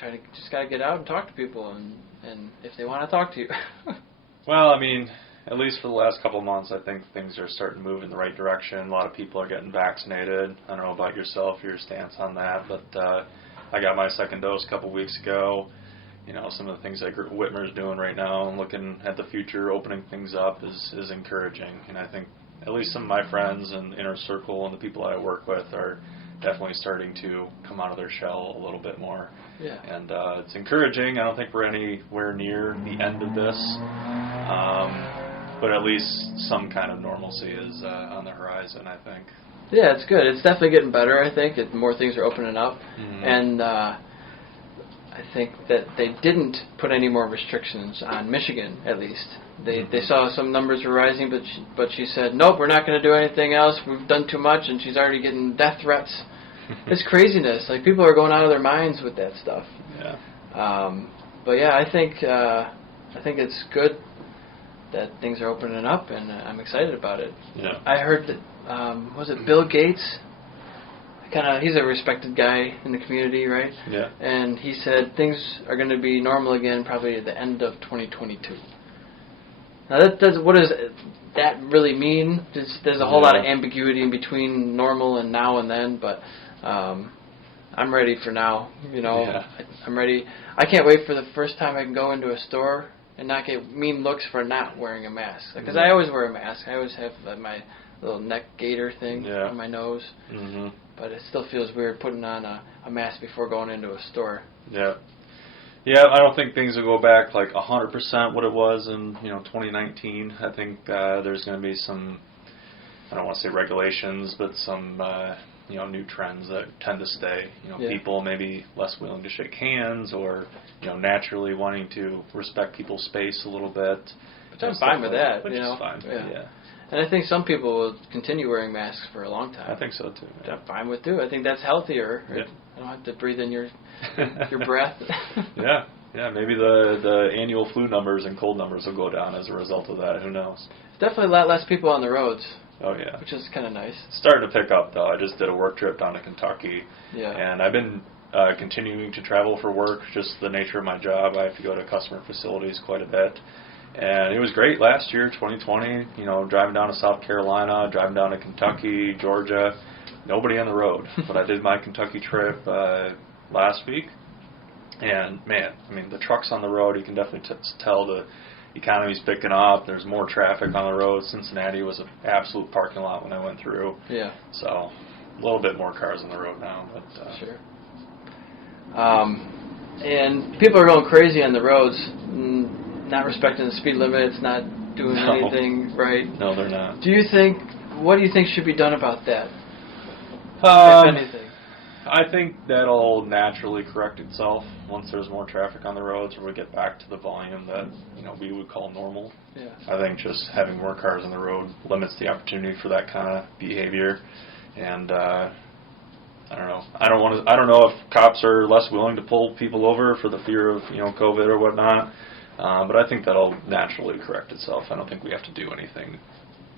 just got to get out and talk to people, and if they want to talk to you. Well, I mean, at least for the last couple of months, I think things are starting to move in the right direction. A lot of people are getting vaccinated. I don't know about yourself, your stance on that, but I got my second dose a couple weeks ago. Some of the things that Whitmer's doing right now and looking at the future, opening things up is encouraging. And I think at least some of my friends and inner circle and the people I work with are definitely starting to come out of their shell a little bit more. Yeah. And it's encouraging. I don't think we're anywhere near the end of this. But at least some kind of normalcy is on the horizon, I think. Yeah, it's good. It's definitely getting better, I think. More things are opening up. Mm-hmm. And I think that they didn't put any more restrictions on Michigan, at least. They saw some numbers were rising, but she said, nope, we're not going to do anything else. We've done too much, and she's already getting death threats. It's craziness. Like, people are going out of their minds with that stuff. Yeah. But yeah, I think it's good that things are opening up, and I'm excited about it. Yeah. I heard that was it Bill Gates? He's a respected guy in the community, right? Yeah. And he said things are going to be normal again probably at the end of 2022. Now what does that really mean? There's a whole lot of ambiguity in between normal and now and then, but I'm ready for now. Yeah. I'm ready. I can't wait for the first time I can go into a store and not get mean looks for not wearing a mask. Because I always wear a mask. I always have my little neck gaiter thing on my nose. Mm-hmm. But it still feels weird putting on a mask before going into a store. Yeah. Yeah, I don't think things will go back like 100% what it was in 2019. I think there's going to be some, I don't want to say regulations, but some new trends that tend to stay. People maybe less willing to shake hands, or naturally wanting to respect people's space a little bit. But I'm fine with that. Which is fine. Yeah. And I think some people will continue wearing masks for a long time. I think so too. Yeah. I'm fine with too. I think that's healthier. Right? Yeah. I don't have to breathe in your breath. Yeah. Maybe the annual flu numbers and cold numbers will go down as a result of that. Who knows? Definitely a lot less people on the roads. Oh yeah. Which is kind of nice. It's starting to pick up though. I just did a work trip down to Kentucky. Yeah. And I've been continuing to travel for work. Just the nature of my job, I have to go to customer facilities quite a bit. And it was great last year, 2020, driving down to South Carolina, driving down to Kentucky, Georgia, nobody on the road. But I did my Kentucky trip last week, and man, I mean, the trucks on the road, you can definitely tell the economy's picking up. There's more traffic on the road. Cincinnati was an absolute parking lot when I went through. Yeah. So a little bit more cars on the road now. But sure. And people are going crazy on the roads. Not respecting the speed limits, not doing anything right. No, they're not. What do you think should be done about that? If anything. I think that'll naturally correct itself once there's more traffic on the roads, or we get back to the volume that we would call normal. Yeah. I think just having more cars on the road limits the opportunity for that kind of behavior, and I don't know. I don't know if cops are less willing to pull people over for the fear of COVID or whatnot. But I think that'll naturally correct itself. I don't think we have to do anything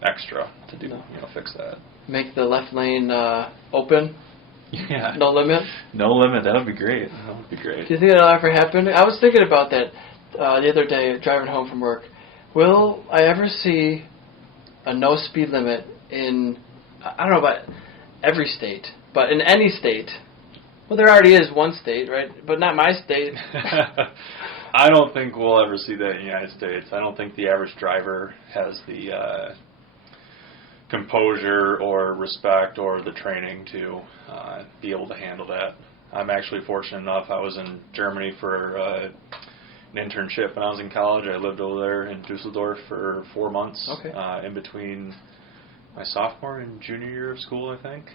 extra to do, fix that. Make the left lane open? Yeah. No limit? No limit. That would be great. Do you think that'll ever happen? I was thinking about that the other day, driving home from work. Will I ever see a no speed limit in, I don't know about every state, but in any state? Well, there already is one state, right? But not my state. I don't think we'll ever see that in the United States. I don't think the average driver has the composure or respect or the training to be able to handle that. I'm actually fortunate enough. I was in Germany for an internship when I was in college. I lived over there in Dusseldorf for 4 months, in between my sophomore and junior year of school, I think.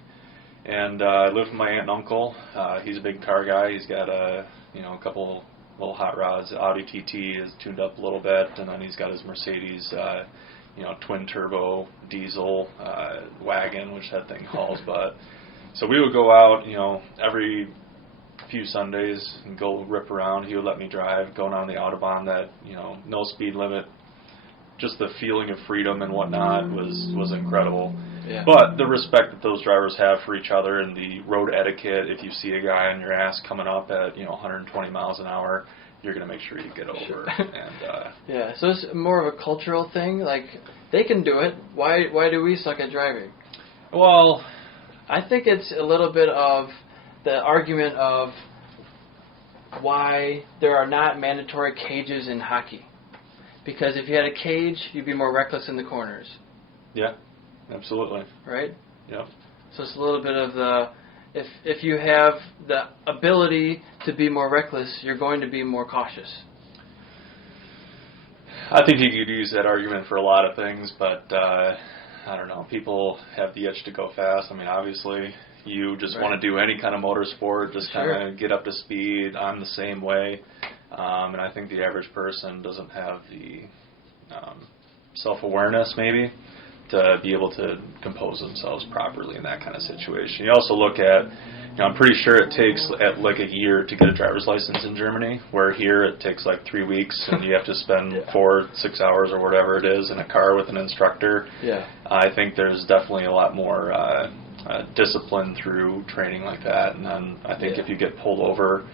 And I lived with my aunt and uncle. He's a big car guy. He's got a couple little hot rods. Audi TT is tuned up a little bit, and then he's got his Mercedes, twin turbo diesel wagon, which that thing hauls butt. So we would go out, every few Sundays and go rip around. He would let me drive, going on the Autobahn. That no speed limit. Just the feeling of freedom and whatnot was incredible. Yeah. But the respect that those drivers have for each other and the road etiquette, if you see a guy on your ass coming up at 120 miles an hour, you're going to make sure you get over. Sure. And yeah, so it's more of a cultural thing. Like, they can do it. Why do we suck at driving? Well, I think it's a little bit of the argument of why there are not mandatory cages in hockey. Because if you had a cage, you'd be more reckless in the corners. Yeah, absolutely. Right? Yeah. So it's a little bit of the, if you have the ability to be more reckless, you're going to be more cautious. I think you could use that argument for a lot of things, but I don't know. People have the itch to go fast. I mean, obviously, you just want to do any kind of motorsport, just kind of get up to speed. I'm the same way. And I think the average person doesn't have the self-awareness, maybe, to be able to compose themselves properly in that kind of situation. You also look at, I'm pretty sure it takes like a year to get a driver's license in Germany, where here it takes like 3 weeks, and you have to spend 4-6 hours or whatever it is in a car with an instructor. Yeah. I think there's definitely a lot more discipline through training like that, and then I think if you get pulled over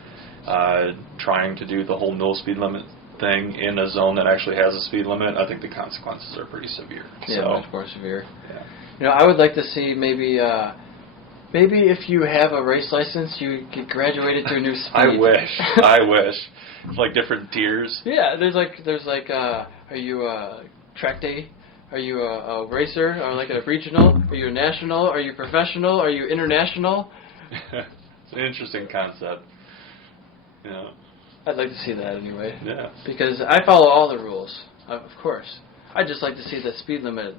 trying to do the whole no speed limit thing in a zone that actually has a speed limit, I think the consequences are pretty severe. Yeah, much more severe. Yeah. I would like to see maybe if you have a race license, you get graduated to a new speed. I wish. It's like different tiers. Yeah, there's like are you a track day? Are you a racer? Or like a regional? Are you a national? Are you professional? Are you international? It's an interesting concept. Yeah. I'd like to see that anyway. Yeah. Because I follow all the rules, of course. I'd just like to see the speed limit.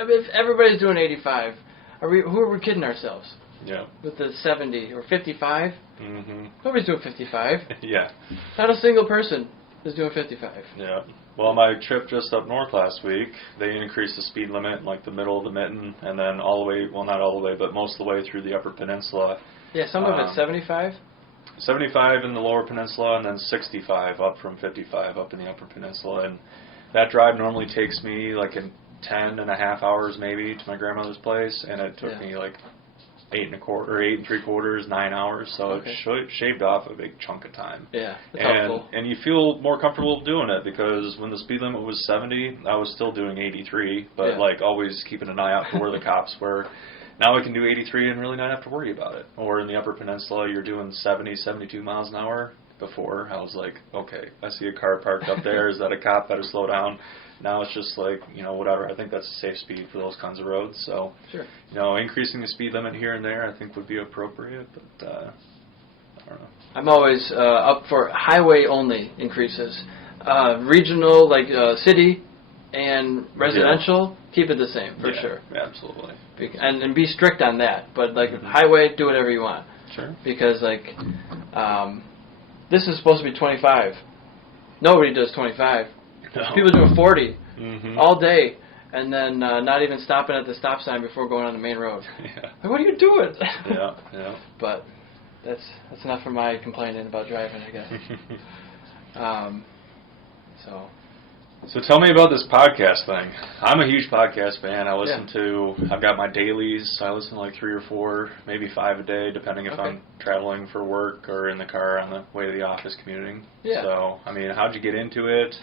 If everybody's doing 85, who are we kidding ourselves? Yeah. With the 70 or 55? Mm-hmm. Nobody's doing 55. Yeah. Not a single person is doing 55. Yeah. Well, my trip just up north last week, they increased the speed limit in like the middle of the mitten, and then all the way, well, not all the way, but most of the way through the Upper Peninsula. Yeah, some of it's 75. 75 in the Lower Peninsula, and then 65 up from 55 up in the Upper Peninsula. And that drive normally takes me like in 10 and a half hours maybe to my grandmother's place, and it took me like 8 3/4, 9 hours. So it shaved off a big chunk of time. Yeah, that's helpful. And you feel more comfortable doing it, because when the speed limit was 70, I was still doing 83, but like always keeping an eye out for where the cops were. Now I can do 83 and really not have to worry about it. Or in the Upper Peninsula, you're doing 70, 72 miles an hour. Before, I was like, okay, I see a car parked up there. Is that a cop? Better slow down. Now it's just like, whatever. I think that's a safe speed for those kinds of roads. So, increasing the speed limit here and there I think would be appropriate, but I don't know. I'm always up for highway-only increases. Regional, like city and residential, keep it the same, for sure. Absolutely. And be strict on that. But, like, highway, do whatever you want. Sure. Because, like, this is supposed to be 25. Nobody does 25. No. People do 40 all day, and then not even stopping at the stop sign before going on the main road. Yeah. Like, what are you doing? Yeah. But that's enough for my complaining about driving, I guess. So tell me about this podcast thing. I'm a huge podcast fan. I've got my dailies. I listen to like 3 or 4, maybe 5 a day, depending if I'm traveling for work or in the car on the way to the office commuting. Yeah. So, I mean, how'd you get into it?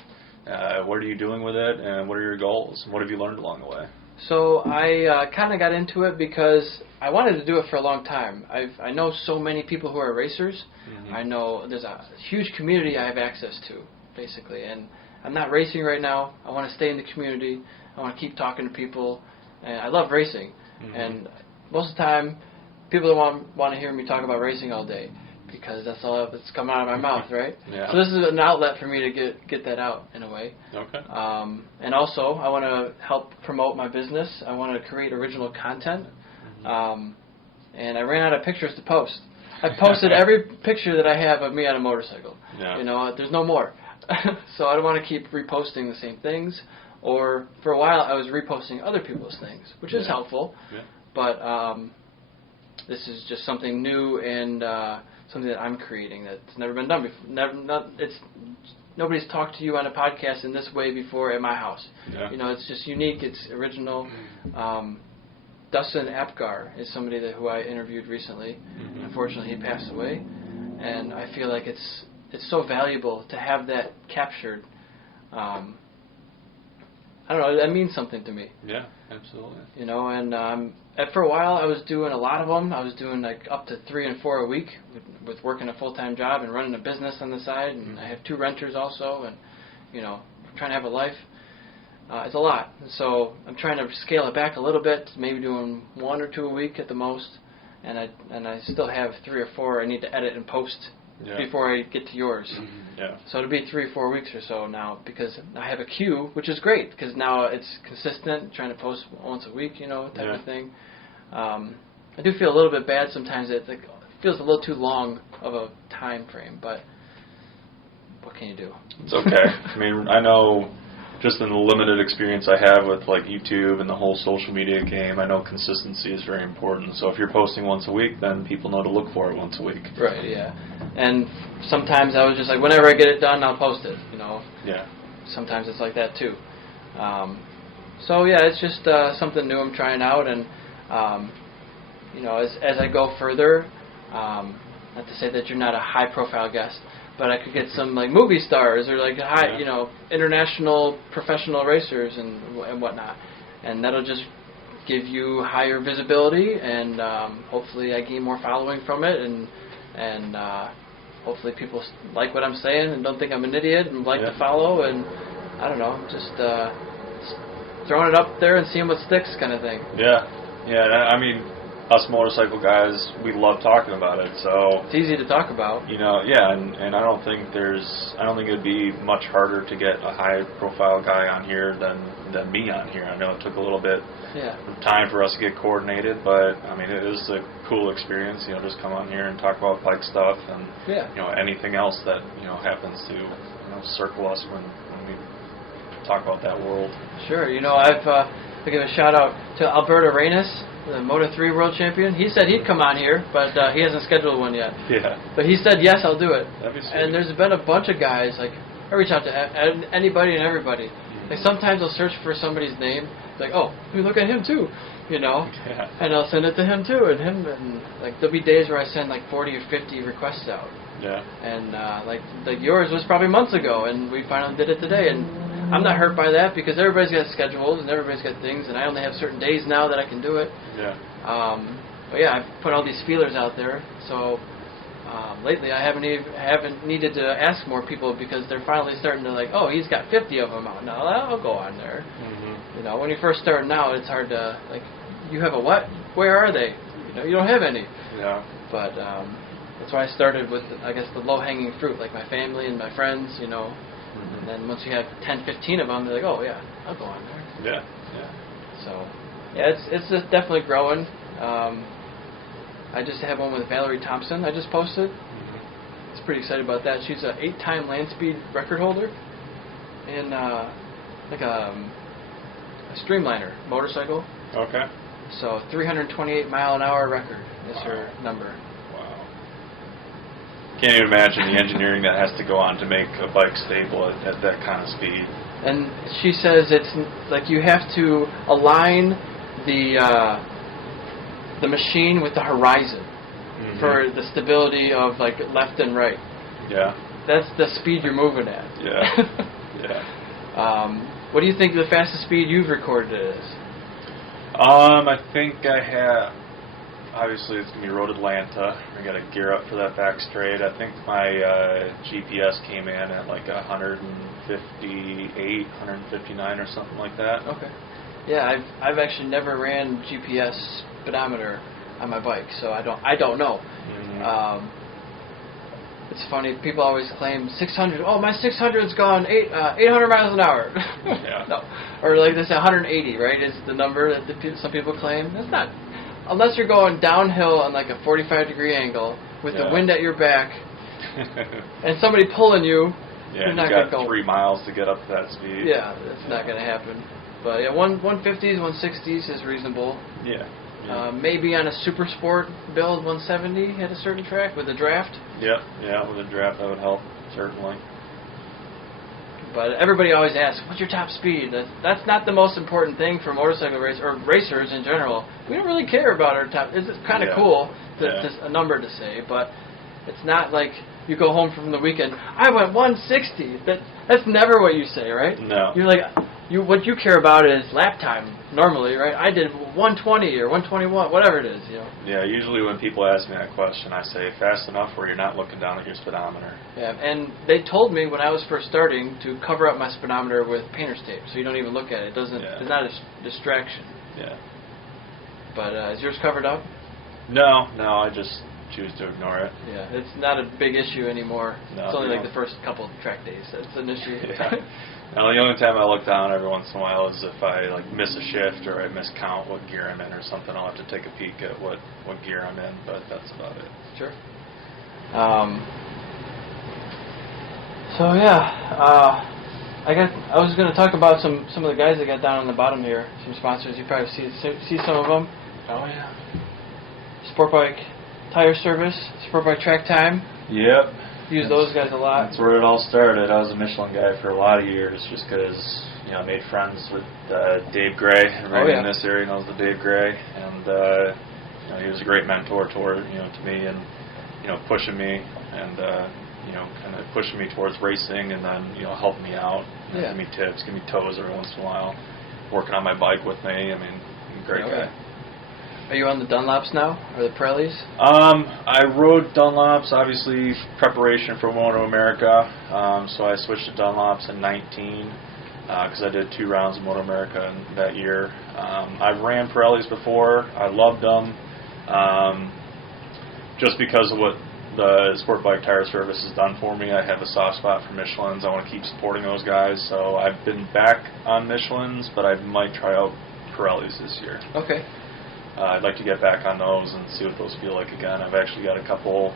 What are you doing with it, and what are your goals? And what have you learned along the way? So I kind of got into it because I wanted to do it for a long time. I know so many people who are racers. Mm-hmm. I know there's a huge community I have access to, basically. And I'm not racing right now. I want to stay in the community. I want to keep talking to people. And I love racing. Mm-hmm. And most of the time, people don't want to hear me talk about racing all day because that's all that's coming out of my mouth, right? Yeah. So this is an outlet for me to get that out in a way. Okay. And also, I want to help promote my business. I want to create original content. And I ran out of pictures to post. I posted every picture that I have of me on a motorcycle. Yeah. You know, there's no more. So I don't want to keep reposting the same things. Or for a while, I was reposting other people's things, which is helpful. Yeah. But this is just something new and something that I'm creating that's never been done before. Nobody's talked to you on a podcast in this way before at my house. Yeah. You know, it's just unique. It's original. Dustin Apgar is somebody who I interviewed recently. Mm-hmm. Unfortunately, he passed away, and I feel like it's so valuable to have that captured. I don't know. That means something to me. Yeah, absolutely. You know, and for a while I was doing a lot of them. I was doing like up to 3 and 4 a week with working a full-time job and running a business on the side. And I have 2 renters also, and you know, trying to have a life. It's a lot. So I'm trying to scale it back a little bit, maybe doing 1 or 2 a week at the most. And I still have 3 or 4 I need to edit and post before I get to yours. Mm-hmm. Yeah. So it'll be 3 or 4 weeks or so now because I have a queue, which is great because now it's consistent, trying to post once a week, you know, type of thing. I do feel a little bit bad sometimes. It feels a little too long of a time frame, but what can you do? It's okay. I mean, I know just in the limited experience I have with like YouTube and the whole social media game, I know consistency is very important. So if you're posting once a week, then people know to look for it once a week. Right, yeah. And sometimes I was just like, whenever I get it done, I'll post it, you know. Yeah. Sometimes it's like that too. So yeah, it's just something new I'm trying out, and you know, as I go further, not to say that you're not a high-profile guest, but I could get some like movie stars or like high, you know, international professional racers and whatnot, and that'll just give you higher visibility, and hopefully I gain more following from it, and hopefully people like what I'm saying and don't think I'm an idiot and like to follow, and I don't know, just throwing it up there and seeing what sticks kind of thing. Yeah, yeah. I mean, us motorcycle guys, we love talking about it. So it's easy to talk about. You know, yeah, and I don't think it'd be much harder to get a high-profile guy on here than me on here. I know it took a little bit of time for us to get coordinated, but I mean, it is a cool experience. You know, just come on here and talk about bike stuff and you know, anything else that happens to circle us when we talk about that world. Sure. You know, I'll give a shout out to Alberto Arenas, the Moto3 world champion. He said he'd come on here, but he hasn't scheduled one yet. Yeah. But he said, yes, I'll do it. That'd be sweet. And there's been a bunch of guys, like, I reach out to anybody and everybody. Like, sometimes I'll search for somebody's name, like, oh, let me look at him too, you know? Yeah. And I'll send it to him too, and like, there'll be days where I send like 40 or 50 requests out. Yeah. And like yours was probably months ago, and we finally did it today, and I'm not hurt by that because everybody's got schedules and everybody's got things, and I only have certain days now that I can do it. Yeah. But yeah, I've put all these feelers out there. So lately, I haven't needed to ask more people because they're finally starting to like, oh, he's got 50 of them out now. I'll go on there. Mm-hmm. You know, when you first start out, it's hard to like. You have a what? Where are they? You know, you don't have any. Yeah. But that's why I started with, I guess, the low-hanging fruit, like my family and my friends. You know. Mm-hmm. And then once you have 10, 15 of them, they're like, oh, yeah, I'll go on there. Yeah, yeah. So, yeah, it's just definitely growing. I just have one with Valerie Thompson I just posted. Mm-hmm. It's pretty excited about that. She's an 8-time land speed record holder in like a Streamliner motorcycle. Okay. So 328-mile-an-hour record is her number. Can't even imagine the engineering that has to go on to make a bike stable at that kind of speed. And she says it's like you have to align the machine with the horizon for the stability of like left and right. Yeah. That's the speed you're moving at. Yeah. Yeah. What do you think the fastest speed you've recorded is? I think I have. Obviously, it's gonna be Road Atlanta. I got to gear up for that back straight. I think my GPS came in at like 158, 159 or something like that. Okay. Yeah, I've actually never ran GPS speedometer on my bike, so I don't know. Mm-hmm. It's funny. People always claim 600. Oh, my 600's gone 800 miles an hour. Yeah. No, or like they say 180. Right? Is the number that some people claim? That's not. Unless you're going downhill on like a 45-degree angle with the wind at your back and somebody pulling you. Yeah, you're not you got gonna go 3 miles to get up to that speed. Yeah, that's not going to happen. But yeah, 150s, 160s is reasonable. Yeah. Maybe on a super sport build, 170 at a certain track with a draft. Yep. Yeah, with a draft that would help certainly. But everybody always asks, "What's your top speed?" That's not the most important thing for motorcycle racers or racers in general. We don't really care about our top. It's kind of cool to a number to say, but it's not like you go home from the weekend. I went 160. That's never what you say, right? No. You're like, what you care about is lap time normally, right? I did 120 or 121, whatever it is, you know. Yeah, usually when people ask me that question, I say fast enough where you're not looking down at your speedometer. Yeah, and they told me when I was first starting to cover up my speedometer with painter's tape, so you don't even look at it. It's not a distraction. Yeah. But is yours covered up? No, I just choose to ignore it. Yeah, it's not a big issue anymore. No, it's only like the first couple of track days that's an issue. Yeah. Now, the only time I look down every once in a while is if I like miss a shift or I miscount what gear I'm in or something. I'll have to take a peek at what gear I'm in, but that's about it. Sure. So yeah, I was going to talk about some of the guys that got down on the bottom here. Some sponsors. You probably see some of them. Oh yeah. Sport Bike Tire Service, Sport Bike Track Time. Yep. Use those guys a lot. That's where it all started. I was a Michelin guy for a lot of years just because, I made friends with Dave Gray. Everybody in this area knows the Dave Gray. And, he was a great mentor to me and, pushing me and, kind of pushing me towards racing and then, helping me out. Give me tips, give me tows every once in a while. Working on my bike with me. I mean, great guy. Are you on the Dunlops now, or the Pirellis? I rode Dunlops, obviously, preparation for Moto America, so I switched to Dunlops in 19, because I did 2 rounds of Moto America that year. I've ran Pirellis before. I loved them, just because of what the Sport Bike Tire Service has done for me. I have a soft spot for Michelins. I want to keep supporting those guys, so I've been back on Michelins, but I might try out Pirellis this year. Okay. I'd like to get back on those and see what those feel like again. I've actually got a couple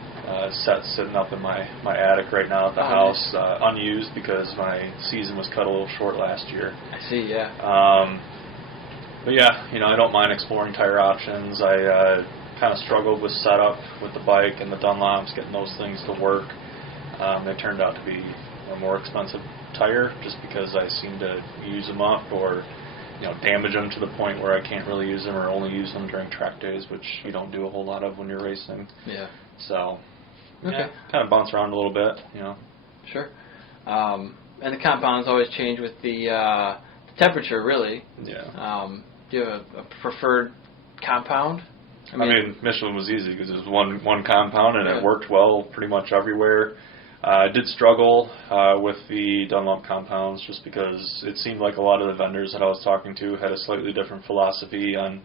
sets sitting up in my attic right now at the house, unused because my season was cut a little short last year. I see, yeah. But yeah, I don't mind exploring tire options. I kind of struggled with setup with the bike and the Dunlops, getting those things to work. They turned out to be a more expensive tire just because I seem to use them up or damage them to the point where I can't really use them or only use them during track days, which you don't do a whole lot of when you're racing. Yeah. So, kind of bounce around a little bit, Sure. And the compounds always change with the temperature, really. Yeah. Do you have a preferred compound? I mean, Michelin was easy because it was one compound and it worked well pretty much everywhere. I did struggle with the Dunlop compounds just because it seemed like a lot of the vendors that I was talking to had a slightly different philosophy on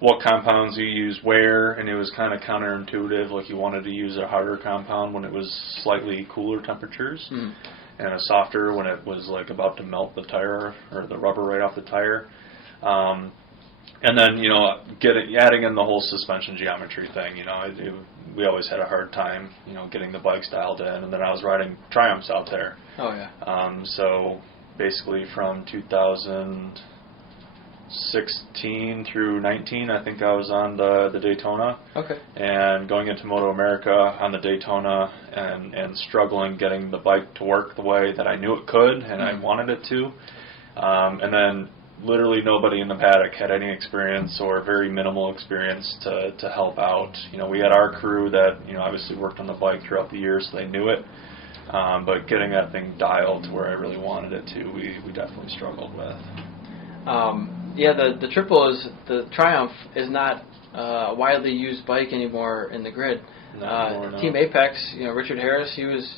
what compounds you use where, and it was kind of counterintuitive, like you wanted to use a harder compound when it was slightly cooler temperatures and a softer when it was like about to melt the tire or the rubber right off the tire. And then, adding in the whole suspension geometry thing, we always had a hard time, getting the bikes dialed in. And then I was riding Triumphs out there. Oh, yeah. So basically from 2016 through 19, I think I was on the Daytona. Okay. And going into Moto America on the Daytona and struggling getting the bike to work the way that I knew it could and I wanted it to. And then literally nobody in the paddock had any experience or very minimal experience to help out. We had our crew that, obviously worked on the bike throughout the years, so they knew it. But getting that thing dialed to where I really wanted it to, we definitely struggled with. Yeah, the Triumph is not a widely used bike anymore in the grid. Not anymore, no. Team Apex, Richard Harris, he was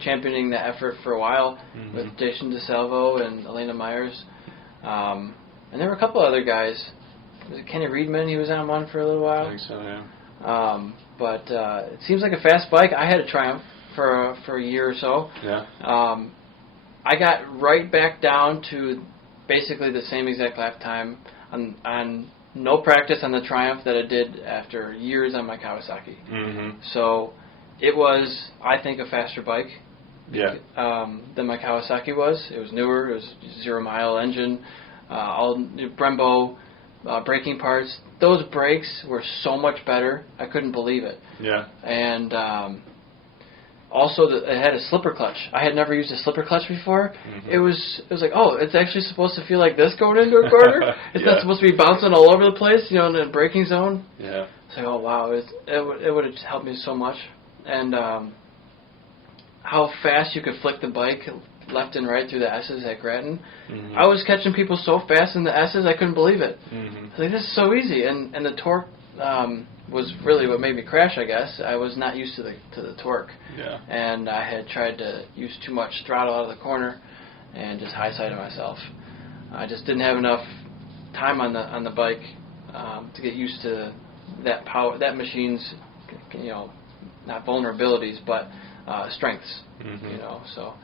championing the effort for a while with Jason DeSalvo and Elena Myers, and there were a couple other guys. Was it Kenny Reedman? He was on one for a little while. I think so, yeah. But it seems like a fast bike. I had a Triumph for a year or so. Yeah. I got right back down to basically the same exact lap time on no practice on the Triumph that I did after years on my Kawasaki. So it was, I think, a faster bike than my Kawasaki was. It was newer. It was 0-mile engine, all new Brembo braking parts. Those brakes were so much better. I couldn't believe it. Yeah. And also, it had a slipper clutch. I had never used a slipper clutch before. It was like, oh, it's actually supposed to feel like this going into a corner. It's not supposed to be bouncing all over the place, in the braking zone. Yeah. It's like, oh wow, it would have helped me so much. And how fast you could flick the bike left and right through the S's at Grattan. I was catching people so fast in the S's, I couldn't believe it. I was like, this is so easy, and the torque was really what made me crash, I guess. I was not used to the torque. Yeah. And I had tried to use too much throttle out of the corner and just high-sided myself. I just didn't have enough time on the bike to get used to that power, that machine's, not vulnerabilities, but strengths. So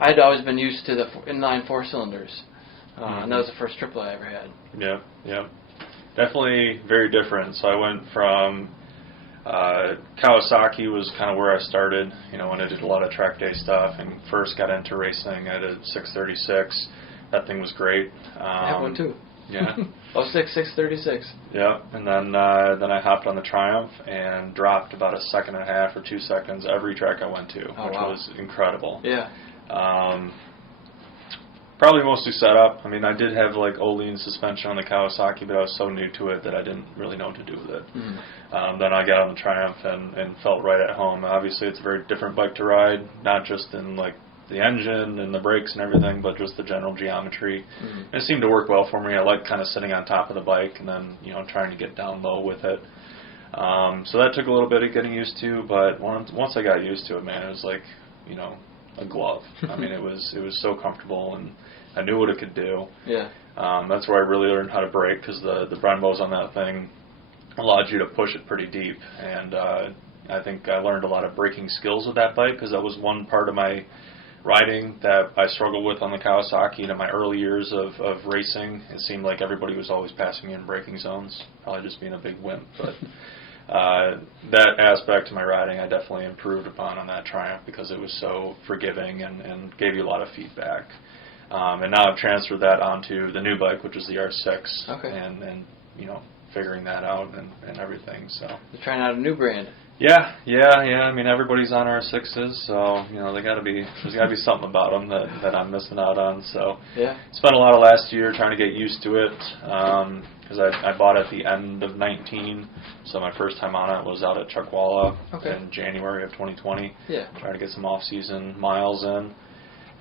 I had always been used to the inline 4-cylinders, and that was the first triple I ever had. Yeah, yeah. Definitely very different. So I went from Kawasaki was kind of where I started, when I did a lot of track day stuff and first got into racing. I did 636. That thing was great. I have one too. Yeah. 636. Yeah, and then I hopped on the Triumph and dropped about a second and a half or 2 seconds every track I went to, which was incredible. Yeah. Probably mostly setup. I mean, I did have Olean suspension on the Kawasaki, but I was so new to it that I didn't really know what to do with it. Then I got on the Triumph and felt right at home. Obviously, it's a very different bike to ride, not just in the engine and the brakes and everything, but just the general geometry. It seemed to work well for me. I like kind of sitting on top of the bike and then trying to get down low with it. So that took a little bit of getting used to, but once I got used to it, man, it was like a glove. I mean, it was so comfortable, and I knew what it could do. Yeah. That's where I really learned how to brake, because the Brembos on that thing allowed you to push it pretty deep, and I think I learned a lot of braking skills with that bike, because that was one part of my riding that I struggled with on the Kawasaki. In my early years of racing, it seemed like everybody was always passing me in braking zones, probably just being a big wimp, but that aspect of my riding I definitely improved upon on that Triumph, because it was so forgiving and gave you a lot of feedback. And now I've transferred that onto the new bike, which is the R6, and figuring that out and everything. So you're trying out a new brand. Yeah. I mean, everybody's on R6s, so there's got to be something about them that I'm missing out on. So spent a lot of last year trying to get used to it, because I bought at the end of 19, so my first time on it was out at Chuckwalla in January of 2020. Yeah. Trying to get some off-season miles in,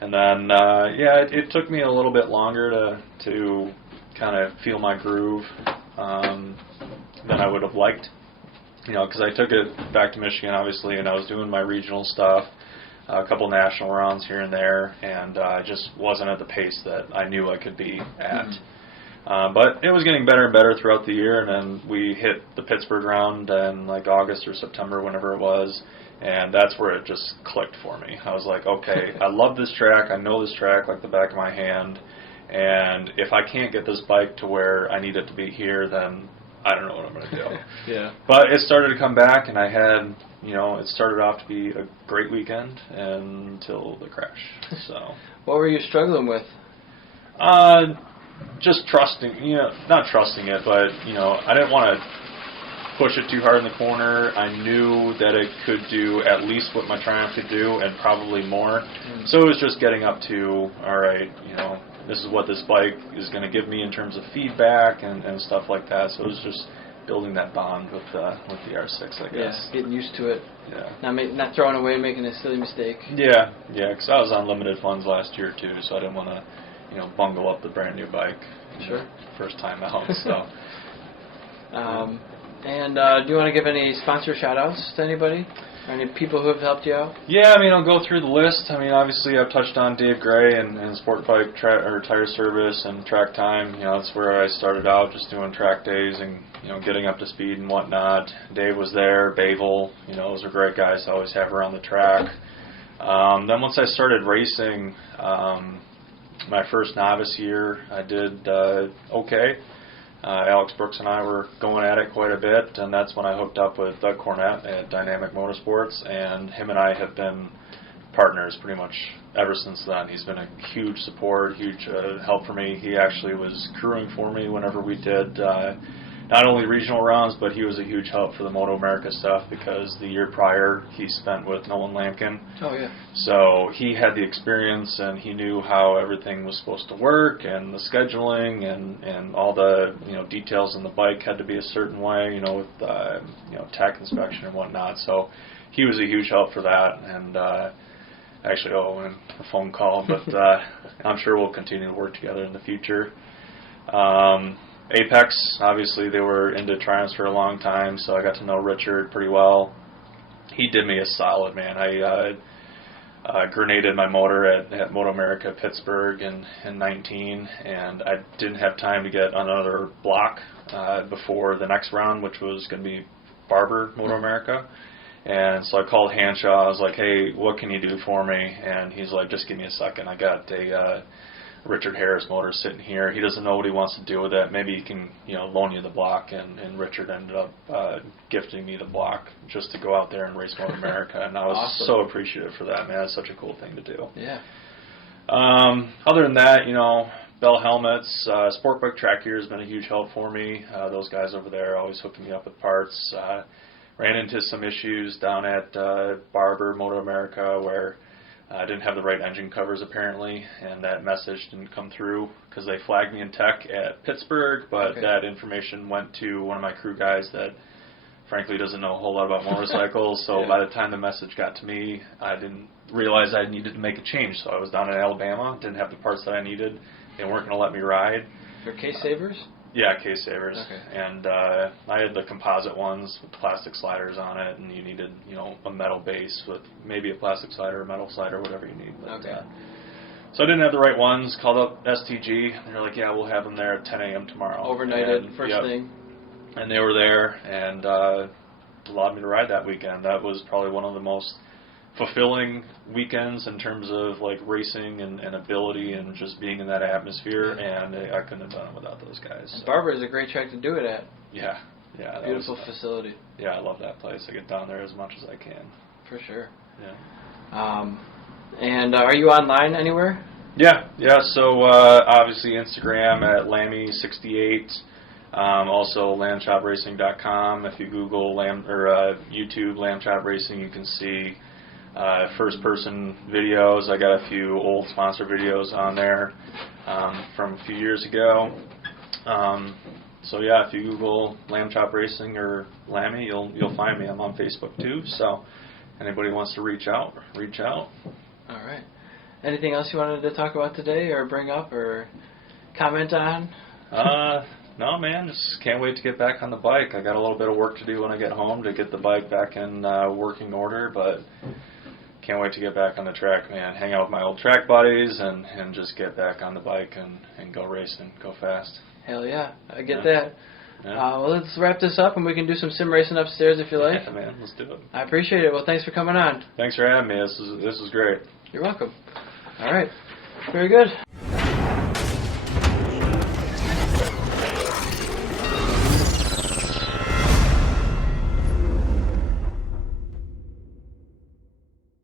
and then it took me a little bit longer to kind of feel my groove than I would have liked. Because I took it back to Michigan, obviously, and I was doing my regional stuff, a couple national rounds here and there, and I just wasn't at the pace that I knew I could be at. But it was getting better and better throughout the year, and then we hit the Pittsburgh round in August or September, whenever it was, and that's where it just clicked for me. I was like, okay, I love this track, I know this track like the back of my hand, and if I can't get this bike to where I need it to be here, then I don't know what I'm going to do. Yeah. But it started to come back, and I had, it started off to be a great weekend until the crash. So. What were you struggling with? Just trusting, not trusting it, but, I didn't want to push it too hard in the corner. I knew that it could do at least what my Triumph could do, and probably more. So it was just getting up to, all right, this is what this bike is going to give me in terms of feedback and stuff like that. So it was just building that bond with the R6, I guess. Yeah, getting used to it. Yeah. Not throwing away, making a silly mistake. Yeah, because I was on limited funds last year too, so I didn't want to, bungle up the brand new bike. Sure. First time out, so. And do you want to give any sponsor shout-outs to anybody? Or any people who have helped you out? Yeah, I'll go through the list. Obviously I've touched on Dave Gray and Sport Bike Tire Service and Track Time. That's where I started out, just doing track days and, getting up to speed and whatnot. Dave was there, Bavel, those are great guys to always have around the track. Then once I started racing, my first novice year, I did okay. Alex Brooks and I were going at it quite a bit, and that's when I hooked up with Doug Cornett at Dynamic Motorsports, and him and I have been partners pretty much ever since then. He's been a huge support, huge help for me. He actually was crewing for me whenever we did not only regional rounds, but he was a huge help for the Moto America stuff because the year prior he spent with Nolan Lampkin. Oh, yeah. So he had the experience and he knew how everything was supposed to work and the scheduling and all the details in the bike had to be a certain way, with tech inspection and whatnot. So he was a huge help for that, and actually and a phone call, but I'm sure we'll continue to work together in the future. Apex, obviously they were into Triumphs for a long time, so I got to know Richard pretty well. He did me a solid, man. I grenaded my motor at Moto America Pittsburgh in 19, and I didn't have time to get another block before the next round, which was going to be Barber Moto America. And so I called Hanshaw. I was like, hey, what can you do for me? And he's like, just give me a second. I got a Richard Harris motor sitting here. He doesn't know what he wants to do with it. Maybe he can, loan you the block. And Richard ended up gifting me the block just to go out there and race Moto America. And I was awesome. so appreciative for that, man. It's such a cool thing to do. Yeah. Other than that, Bell Helmets, Sport Bike Track Gear has been a huge help for me. Those guys over there always hooking me up with parts. Ran into some issues down at Barber Moto America where I didn't have the right engine covers apparently, and that message didn't come through because they flagged me in tech at Pittsburgh, but that information went to one of my crew guys that frankly doesn't know a whole lot about motorcycles, so by the time the message got to me, I didn't realize I needed to make a change. So I was down in Alabama, didn't have the parts that I needed, they weren't going to let me ride. For case savers? Yeah, case savers. Okay. And I had the composite ones with plastic sliders on it, and you needed, a metal base with maybe a plastic slider, a metal slider, whatever you need. But, so I didn't have the right ones. Called up STG, and they're like, yeah, we'll have them there at 10 a.m. tomorrow. Overnighted, first thing. And they were there, and allowed me to ride that weekend. That was probably one of the most fulfilling weekends in terms of like racing and ability and just being in that atmosphere, and I couldn't have done it without those guys. So. Barber is a great track to do it at. Yeah. Beautiful facility. Yeah, I love that place. I get down there as much as I can. For sure. Yeah. And are you online anywhere? Yeah. So obviously Instagram at Lammy68. Also LambChopRacing.com. If you Google YouTube Lamb Chop Racing, you can see first-person videos. I got a few old sponsor videos on there from a few years ago. So yeah, if you Google Lamb Chop Racing or Lammy, you'll find me. I'm on Facebook too. So anybody wants to reach out, reach out. All right. Anything else you wanted to talk about today, or bring up, or comment on? No, man, just can't wait to get back on the bike. I got a little bit of work to do when I get home to get the bike back in working order, but can't wait to get back on the track, man. Hang out with my old track buddies and just get back on the bike and go racing, go fast. Hell yeah, I get that. Yeah. Well, let's wrap this up, and we can do some sim racing upstairs if you like. Yeah, man, let's do it. I appreciate it. Well, thanks for coming on. Thanks for having me. This is great. You're welcome. All right. Very good.